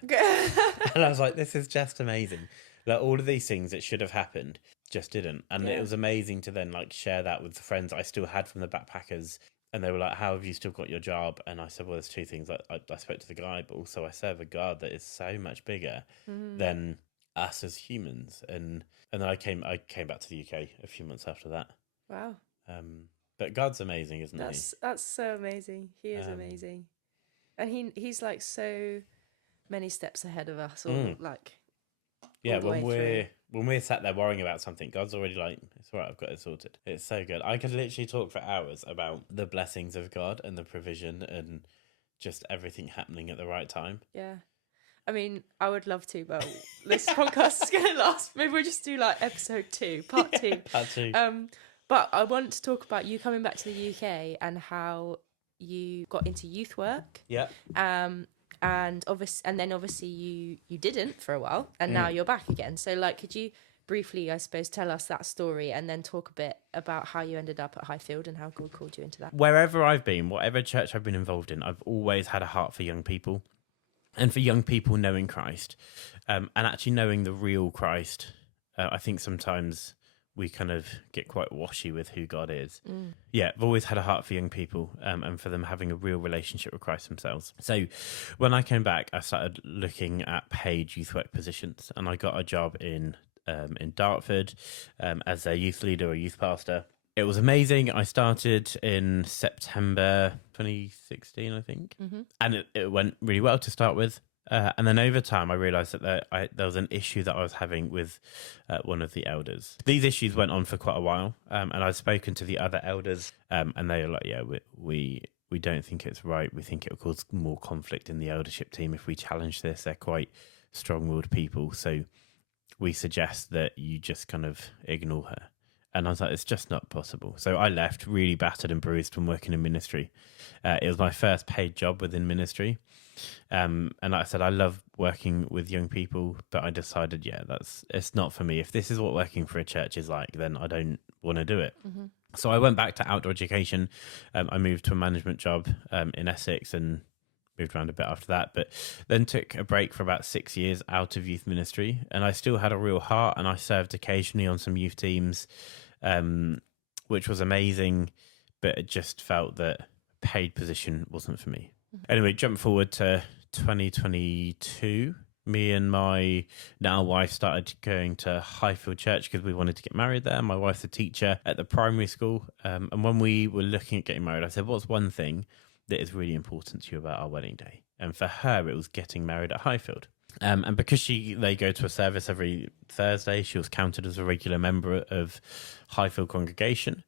And I was like, this is just amazing. Like all of these things that should have happened just didn't. And it was amazing to then like share that with the friends I still had from the backpackers. And they were like, how have you still got your job? And I said, well, there's two things. I spoke to the guy, but also I serve a God that is so much bigger than us as humans. And then I came back to the UK a few months after that. Wow. But God's amazing, isn't he? That's so amazing. He is amazing. And he's like so many steps ahead of us, or like when we're sat there worrying about something, God's already like, it's all right, I've got it sorted. It's so good. I could literally talk for hours about the blessings of God and the provision and just everything happening at the right time. Yeah. I mean, I would love to, but this podcast is going to last. Maybe we'll just do like episode 2, part 2. Part 2. But I want to talk about you coming back to the UK and how you got into youth work. Yeah. And then obviously you didn't for a while, and now you're back again. So like, could you briefly, I suppose, tell us that story and then talk a bit about how you ended up at Highfield and how God called you into that? Wherever I've been, whatever church I've been involved in, I've always had a heart for young people and for young people knowing Christ, and actually knowing the real Christ. I think sometimes we kind of get quite washy with who God is. Yeah, I've always had a heart for young people and for them having a real relationship with Christ themselves. So when I came back, I started looking at paid youth work positions, and I got a job in Dartford as a youth leader or youth pastor. It was amazing. I started in September 2016, I think, and it went really well to start with. And then over time, I realised that there was an issue that I was having with one of the elders. These issues went on for quite a while, and I'd spoken to the other elders, and they were like, yeah, we don't think it's right. We think it will cause more conflict in the eldership team if we challenge this. They're quite strong-willed people, so we suggest that you just kind of ignore her. And I was like, it's just not possible. So I left really battered and bruised from working in ministry. It was my first paid job within ministry. And like I said, I love working with young people, but I decided, it's not for me. If this is what working for a church is like, then I don't want to do it. So I went back to outdoor education. I moved to a management job in Essex and moved around a bit after that, but then took a break for about 6 years out of youth ministry. And I still had a real heart, and I served occasionally on some youth teams, which was amazing, but it just felt that paid position wasn't for me. Anyway, jump forward to 2022. Me and my now wife started going to Highfield Church because we wanted to get married there. My wife's a teacher at the primary school. And when we were looking at getting married, I said, what's one thing that is really important to you about our wedding day? And for her, it was getting married at Highfield. And because they go to a service every Thursday, she was counted as a regular member of Highfield congregation.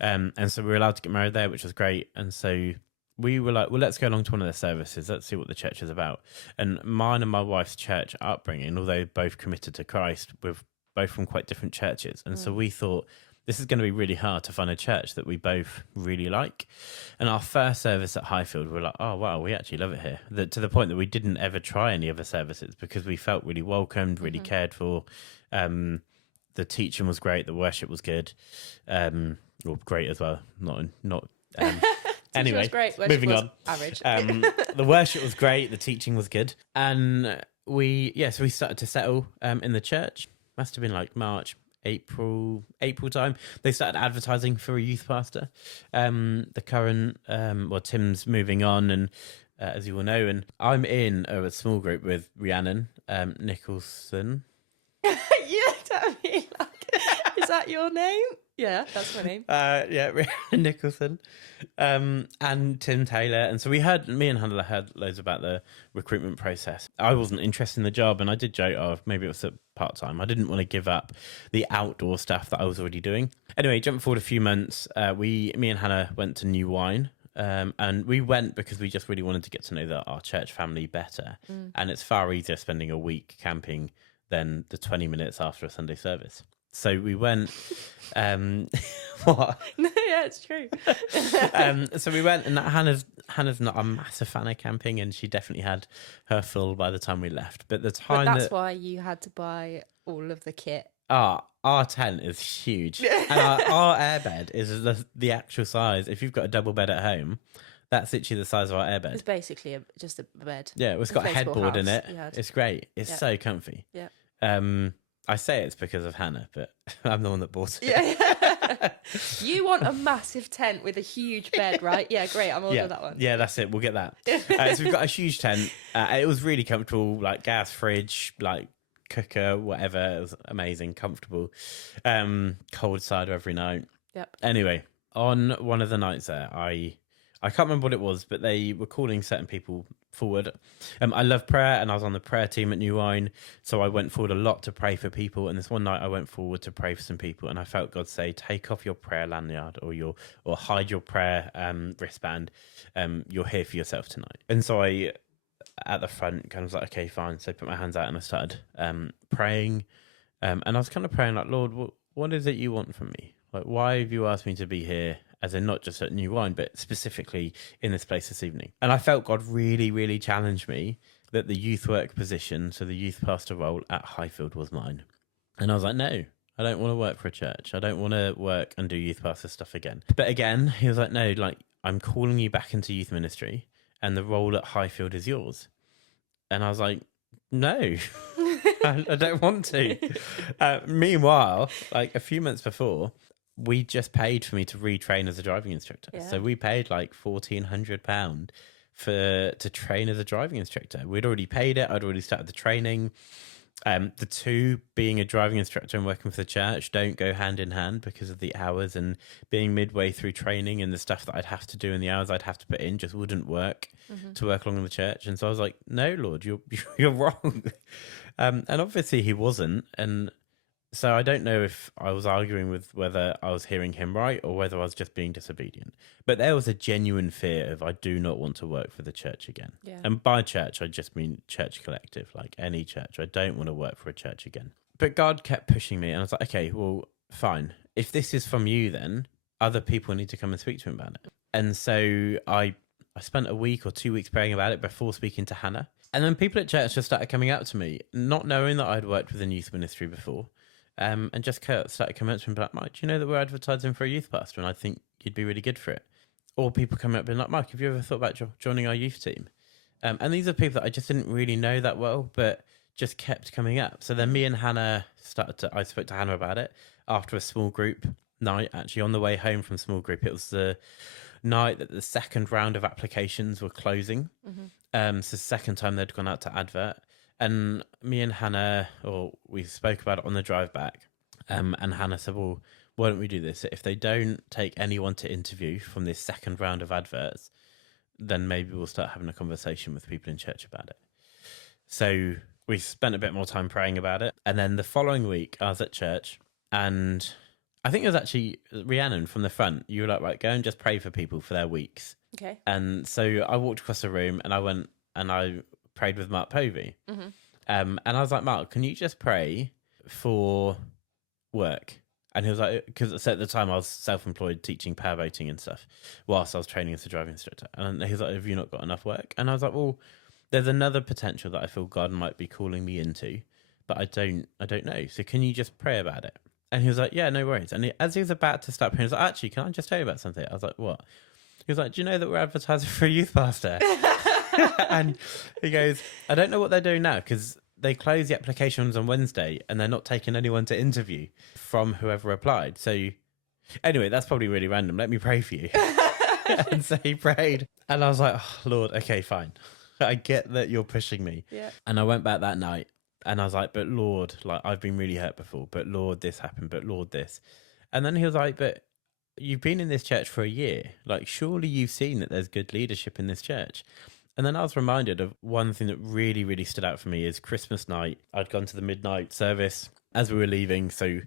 And so we were allowed to get married there, which was great. And so we were like, well, let's go along to one of their services. Let's see what the church is about. And mine and my wife's church upbringing, although both committed to Christ, we're both from quite different churches. And so we thought, this is going to be really hard to find a church that we both really like. And our first service at Highfield, we were like, oh, wow, we actually love it here. To the point that we didn't ever try any other services because we felt really welcomed, really cared for. The teaching was great. The worship was good. Well, great as well. Not. Anyway, great. Moving on. Average. The worship was great. The teaching was good. And we started to settle in the church. Must have been like March, April time. They started advertising for a youth pastor. The current, Tim's moving on, and as you all know, and I'm in a small group with Rhiannon Nicholson. You looked at me like, is that your name? Yeah, that's my name. Rhiannon Nicholson, and Tim Taylor. And so me and Hannah heard loads about the recruitment process. I wasn't interested in the job, and I did joke, maybe it was part-time. I didn't want to give up the outdoor stuff that I was already doing. Anyway, jump forward a few months. Me and Hannah went to New Wine. And we went because we just really wanted to get to know our church family better. And it's far easier spending a week camping than the 20 minutes after a Sunday service. So we went. What? No, yeah, it's true. So we went, and Hannah's not a massive fan of camping, and she definitely had her full by the time we left. But that's why you had to buy all of the kit. Our tent is huge, and our airbed is the actual size. If you've got a double bed at home, that's literally the size of our airbed. It's basically just a bed. Yeah, it's got a headboard in it. It's great. It's so comfy. Yeah. I say it's because of Hannah, but I'm the one that bought it. Yeah. You want a massive tent with a huge bed, right? Yeah, great. I'm order that one. Yeah, that's it. We'll get that. So we've got a huge tent. It was really comfortable, like gas fridge, like cooker, whatever. It was amazing, comfortable. Cold cider every night. Yep. Anyway, on one of the nights there, I can't remember what it was, but they were calling certain people forward. I love prayer, and I was on the prayer team at New Wine, so I went forward a lot to pray for people. And this one night I went forward to pray for some people, and I felt God say, take off your prayer lanyard or hide your prayer wristband. You're here for yourself tonight. And so I, at the front, kind of was like, okay, fine. So I put my hands out and I started praying. And I was kind of praying like, Lord, what is it you want from me? Like, why have you asked me to be here? As in not just at New Wine, but specifically in this place this evening. And I felt God really, really challenged me that the youth work position, so the youth pastor role at Highfield was mine. And I was like, no, I don't want to work for a church. I don't want to work and do youth pastor stuff again. But again, he was like, no, like I'm calling you back into youth ministry and the role at Highfield is yours. And I was like, no, I don't want to. Meanwhile, like a few months before, we just paid for me to retrain as a driving instructor. Yeah. So we paid like £1,400 to train as a driving instructor. We'd already paid it. I'd already started the training. The two, being a driving instructor and working for the church, don't go hand in hand because of the hours, and being midway through training and the stuff that I'd have to do and the hours I'd have to put in just wouldn't work to work along in the church. And so I was like, no, Lord, you're wrong. And obviously he wasn't. And so I don't know if I was arguing with whether I was hearing him right or whether I was just being disobedient. But there was a genuine fear of I do not want to work for the church again. Yeah. And by church, I just mean church collective, like any church. I don't want to work for a church again. But God kept pushing me, and I was like, okay, well, fine. If this is from you, then other people need to come and speak to him about it. And so I spent a week or 2 weeks praying about it before speaking to Hannah. And then people at church just started coming up to me, not knowing that I'd worked with a youth ministry before. And just started coming up to me like, Mike, do you know that we're advertising for a youth pastor and I think you'd be really good for it? Or people coming up being like, Mike, have you ever thought about joining our youth team? And these are people that I just didn't really know that well, but just kept coming up. So then me and Hannah I spoke to Hannah about it after a small group night, actually on the way home from small group. It was the night that the second round of applications were closing. So the second time they'd gone out to advert. And me and Hannah, we spoke about it on the drive back, and Hannah said, well, why don't we do this? If they don't take anyone to interview from this second round of adverts, then maybe we'll start having a conversation with people in church about it. So we spent a bit more time praying about it. And then the following week, I was at church, and I think it was actually Rhiannon from the front. You were like, right, go and just pray for people for their weeks. Okay. And so I walked across the room, and I went and I prayed with Mark Povey. And I was like, Mark, can you just pray for work? And he was like, because at the time I was self-employed teaching power boating and stuff whilst I was training as a driving instructor. And he was like, have you not got enough work? And I was like, well, there's another potential that I feel God might be calling me into, but I don't know. So can you just pray about it? And he was like, yeah, no worries. And as he was about to start praying, he was like, actually, can I just tell you about something? I was like, what? He was like, do you know that we're advertising for a youth pastor? And he goes, I don't know what they're doing now because they close the applications on Wednesday and they're not taking anyone to interview from whoever applied. So anyway, that's probably really random. Let me pray for you. And so he prayed. And I was like, oh, Lord, okay, fine. I get that you're pushing me. Yeah. And I went back that night and I was like, but Lord, like I've been really hurt before, but Lord, this happened, but Lord, this. And then he was like, but you've been in this church for a year. Like, surely you've seen that there's good leadership in this church. And then I was reminded of one thing that really, really stood out for me is Christmas night. I'd gone to the midnight service as we were leaving. So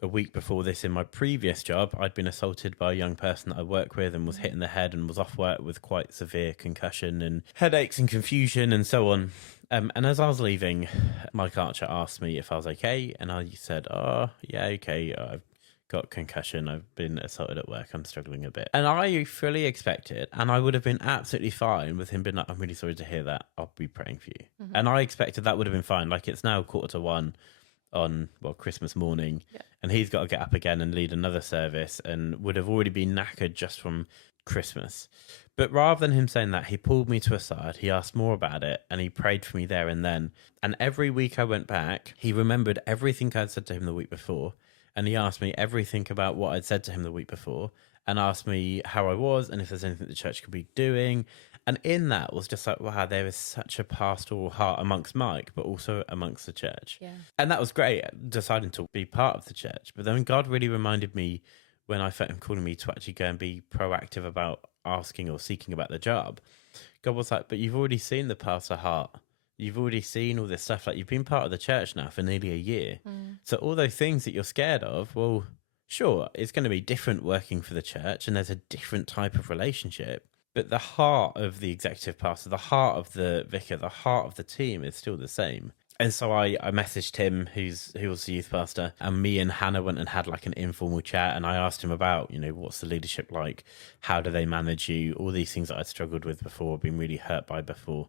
a week before this in my previous job, I'd been assaulted by a young person that I work with and was hit in the head and was off work with quite severe concussion and headaches and confusion and so on. And as I was leaving, Mike Archer asked me if I was okay. And I said, oh, yeah, okay. I've got concussion. I've been assaulted at work. I'm struggling a bit. And I fully expected, and I would have been absolutely fine with him being like, I'm really sorry to hear that. I'll be praying for you. Mm-hmm. And I expected that would have been fine. Like, it's now 1:45 on, Christmas morning. Yeah. And he's got to get up again and lead another service and would have already been knackered just from Christmas. But rather than him saying that, he pulled me to a side. He asked more about it and he prayed for me there and then. And every week I went back, he remembered everything I'd said to him the week before. And he asked me everything about what I'd said to him the week before and asked me how I was and if there's anything the church could be doing. And in that was just like, wow, there is such a pastoral heart amongst Mike, but also amongst the church. Yeah. And that was great, deciding to be part of the church. But then God really reminded me when I felt him calling me to actually go and be proactive about asking or seeking about the job. God was like, but you've already seen the pastor heart. You've already seen all this stuff. Like, you've been part of the church now for nearly a year. So all those things that you're scared of, well, sure, it's going to be different working for the church and there's a different type of relationship. But the heart of the executive pastor, the heart of the vicar, the heart of the team is still the same. And so I messaged him, who was the youth pastor, and me and Hannah went and had like an informal chat. And I asked him about, what's the leadership like? How do they manage you? All these things that I'd struggled with before, been really hurt by before.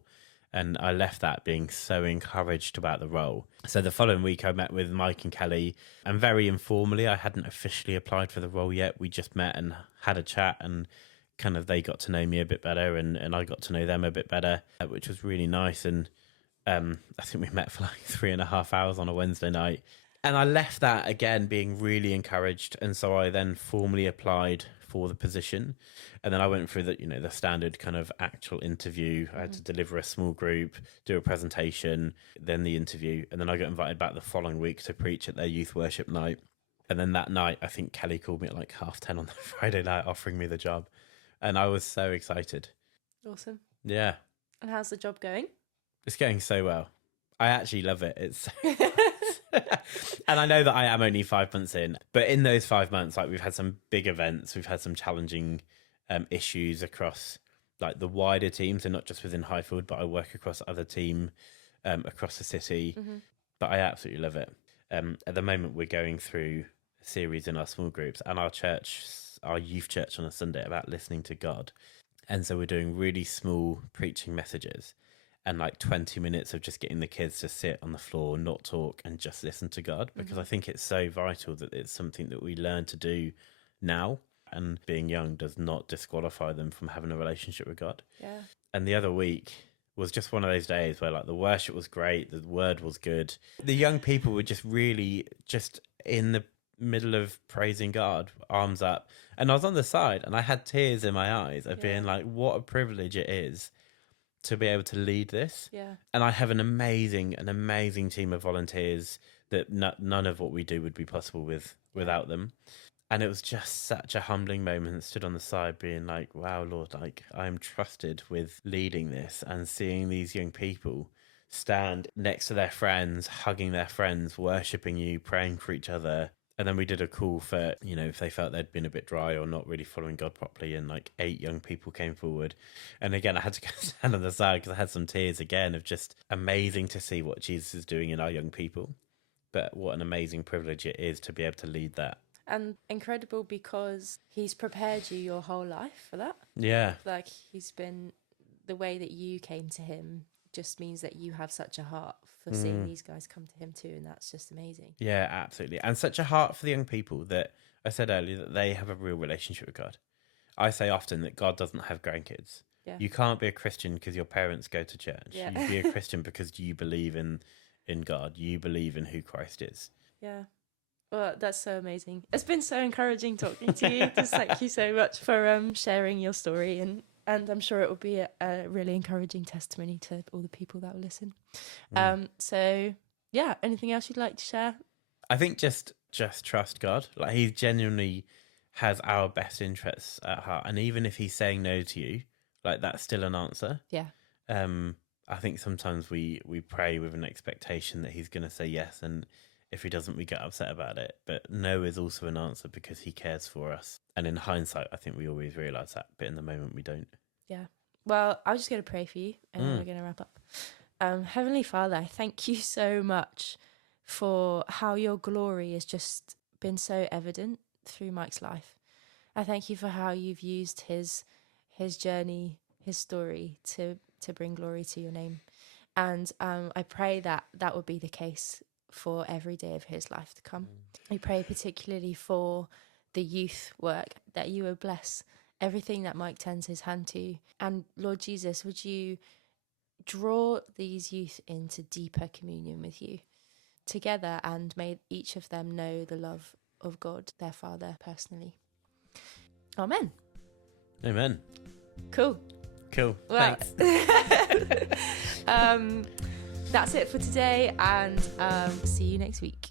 And I left that being so encouraged about the role. So the following week, I met with Mike and Kelly, and very informally, I hadn't officially applied for the role yet. We just met and had a chat, and kind of they got to know me a bit better, and I got to know them a bit better, which was really nice. And I think we met for like 3.5 hours on a Wednesday night. And I left that again being really encouraged. And so I then formally applied for the position. And then I went through the standard kind of actual interview. I had to deliver a small group, do a presentation, then the interview. And then I got invited back the following week to preach at their youth worship night. And then that night, I think Kelly called me at like 10:30 on the Friday night offering me the job. And I was so excited. Awesome. Yeah. And how's the job going? It's going so well. I actually love it. It's and I know that I am only 5 months in, but in those 5 months, like, we've had some big events, we've had some challenging issues across like the wider teams, and not just within Highfield, but I work across other team across the city. But I absolutely love it. At the moment, we're going through a series in our small groups and our youth church on a Sunday about listening to God. And so we're doing really small preaching messages and like 20 minutes of just getting the kids to sit on the floor, not talk, and just listen to God, because I think it's so vital that it's something that we learn to do now, and being young does not disqualify them from having a relationship with God. Yeah. And the other week was just one of those days where like the worship was great, the word was good. The young people were just really just in the middle of praising God, arms up. And I was on the side and I had tears in my eyes of being like, what a privilege it is to be able to lead this. Yeah. And I have an amazing team of volunteers that none of what we do would be possible without them. And it was just such a humbling moment, stood on the side being like, wow, Lord, like, I'm trusted with leading this, and seeing these young people stand next to their friends, hugging their friends, worshipping you, praying for each other. And then we did a call for, if they felt they'd been a bit dry or not really following God properly, and like 8 young people came forward. And again, I had to go stand on the side because I had some tears again of just amazing to see what Jesus is doing in our young people. But what an amazing privilege it is to be able to lead that. And incredible because he's prepared you your whole life for that. Yeah. Like, he's been, the way that you came to him just means that you have such a heart for seeing these guys come to him too, and that's just amazing. Yeah, absolutely. And such a heart for the young people that I said earlier that they have a real relationship with God. I say often that God doesn't have grandkids. Yeah. You can't be a Christian because your parents go to church. Yeah. You be a Christian because you believe in God. You believe in who Christ is. Yeah. Well, that's so amazing. It's been so encouraging talking to you. Just thank you so much for sharing your story, and I'm sure it will be a really encouraging testimony to all the people that will listen. So yeah, anything else you'd like to share? I think just trust God. Like, he genuinely has our best interests at heart, and even if he's saying no to you, like, that's still an answer. Yeah. I think sometimes we pray with an expectation that he's going to say yes, and if he doesn't, we get upset about it. But no is also an answer because he cares for us. And in hindsight, I think we always realise that, but in the moment we don't. Yeah. Well, I'm just going to pray for you, and then we're going to wrap up. Heavenly Father, I thank you so much for how your glory has just been so evident through Mike's life. I thank you for how you've used his journey, his story to bring glory to your name. And I pray that would be the case for every day of his life to come. I pray particularly for the youth work, that you would bless everything that Mike turns his hand to. And Lord Jesus, would you draw these youth into deeper communion with you together, and may each of them know the love of God, their Father, personally. Amen. Amen. Cool. Well, Thanks. that's it for today, and see you next week.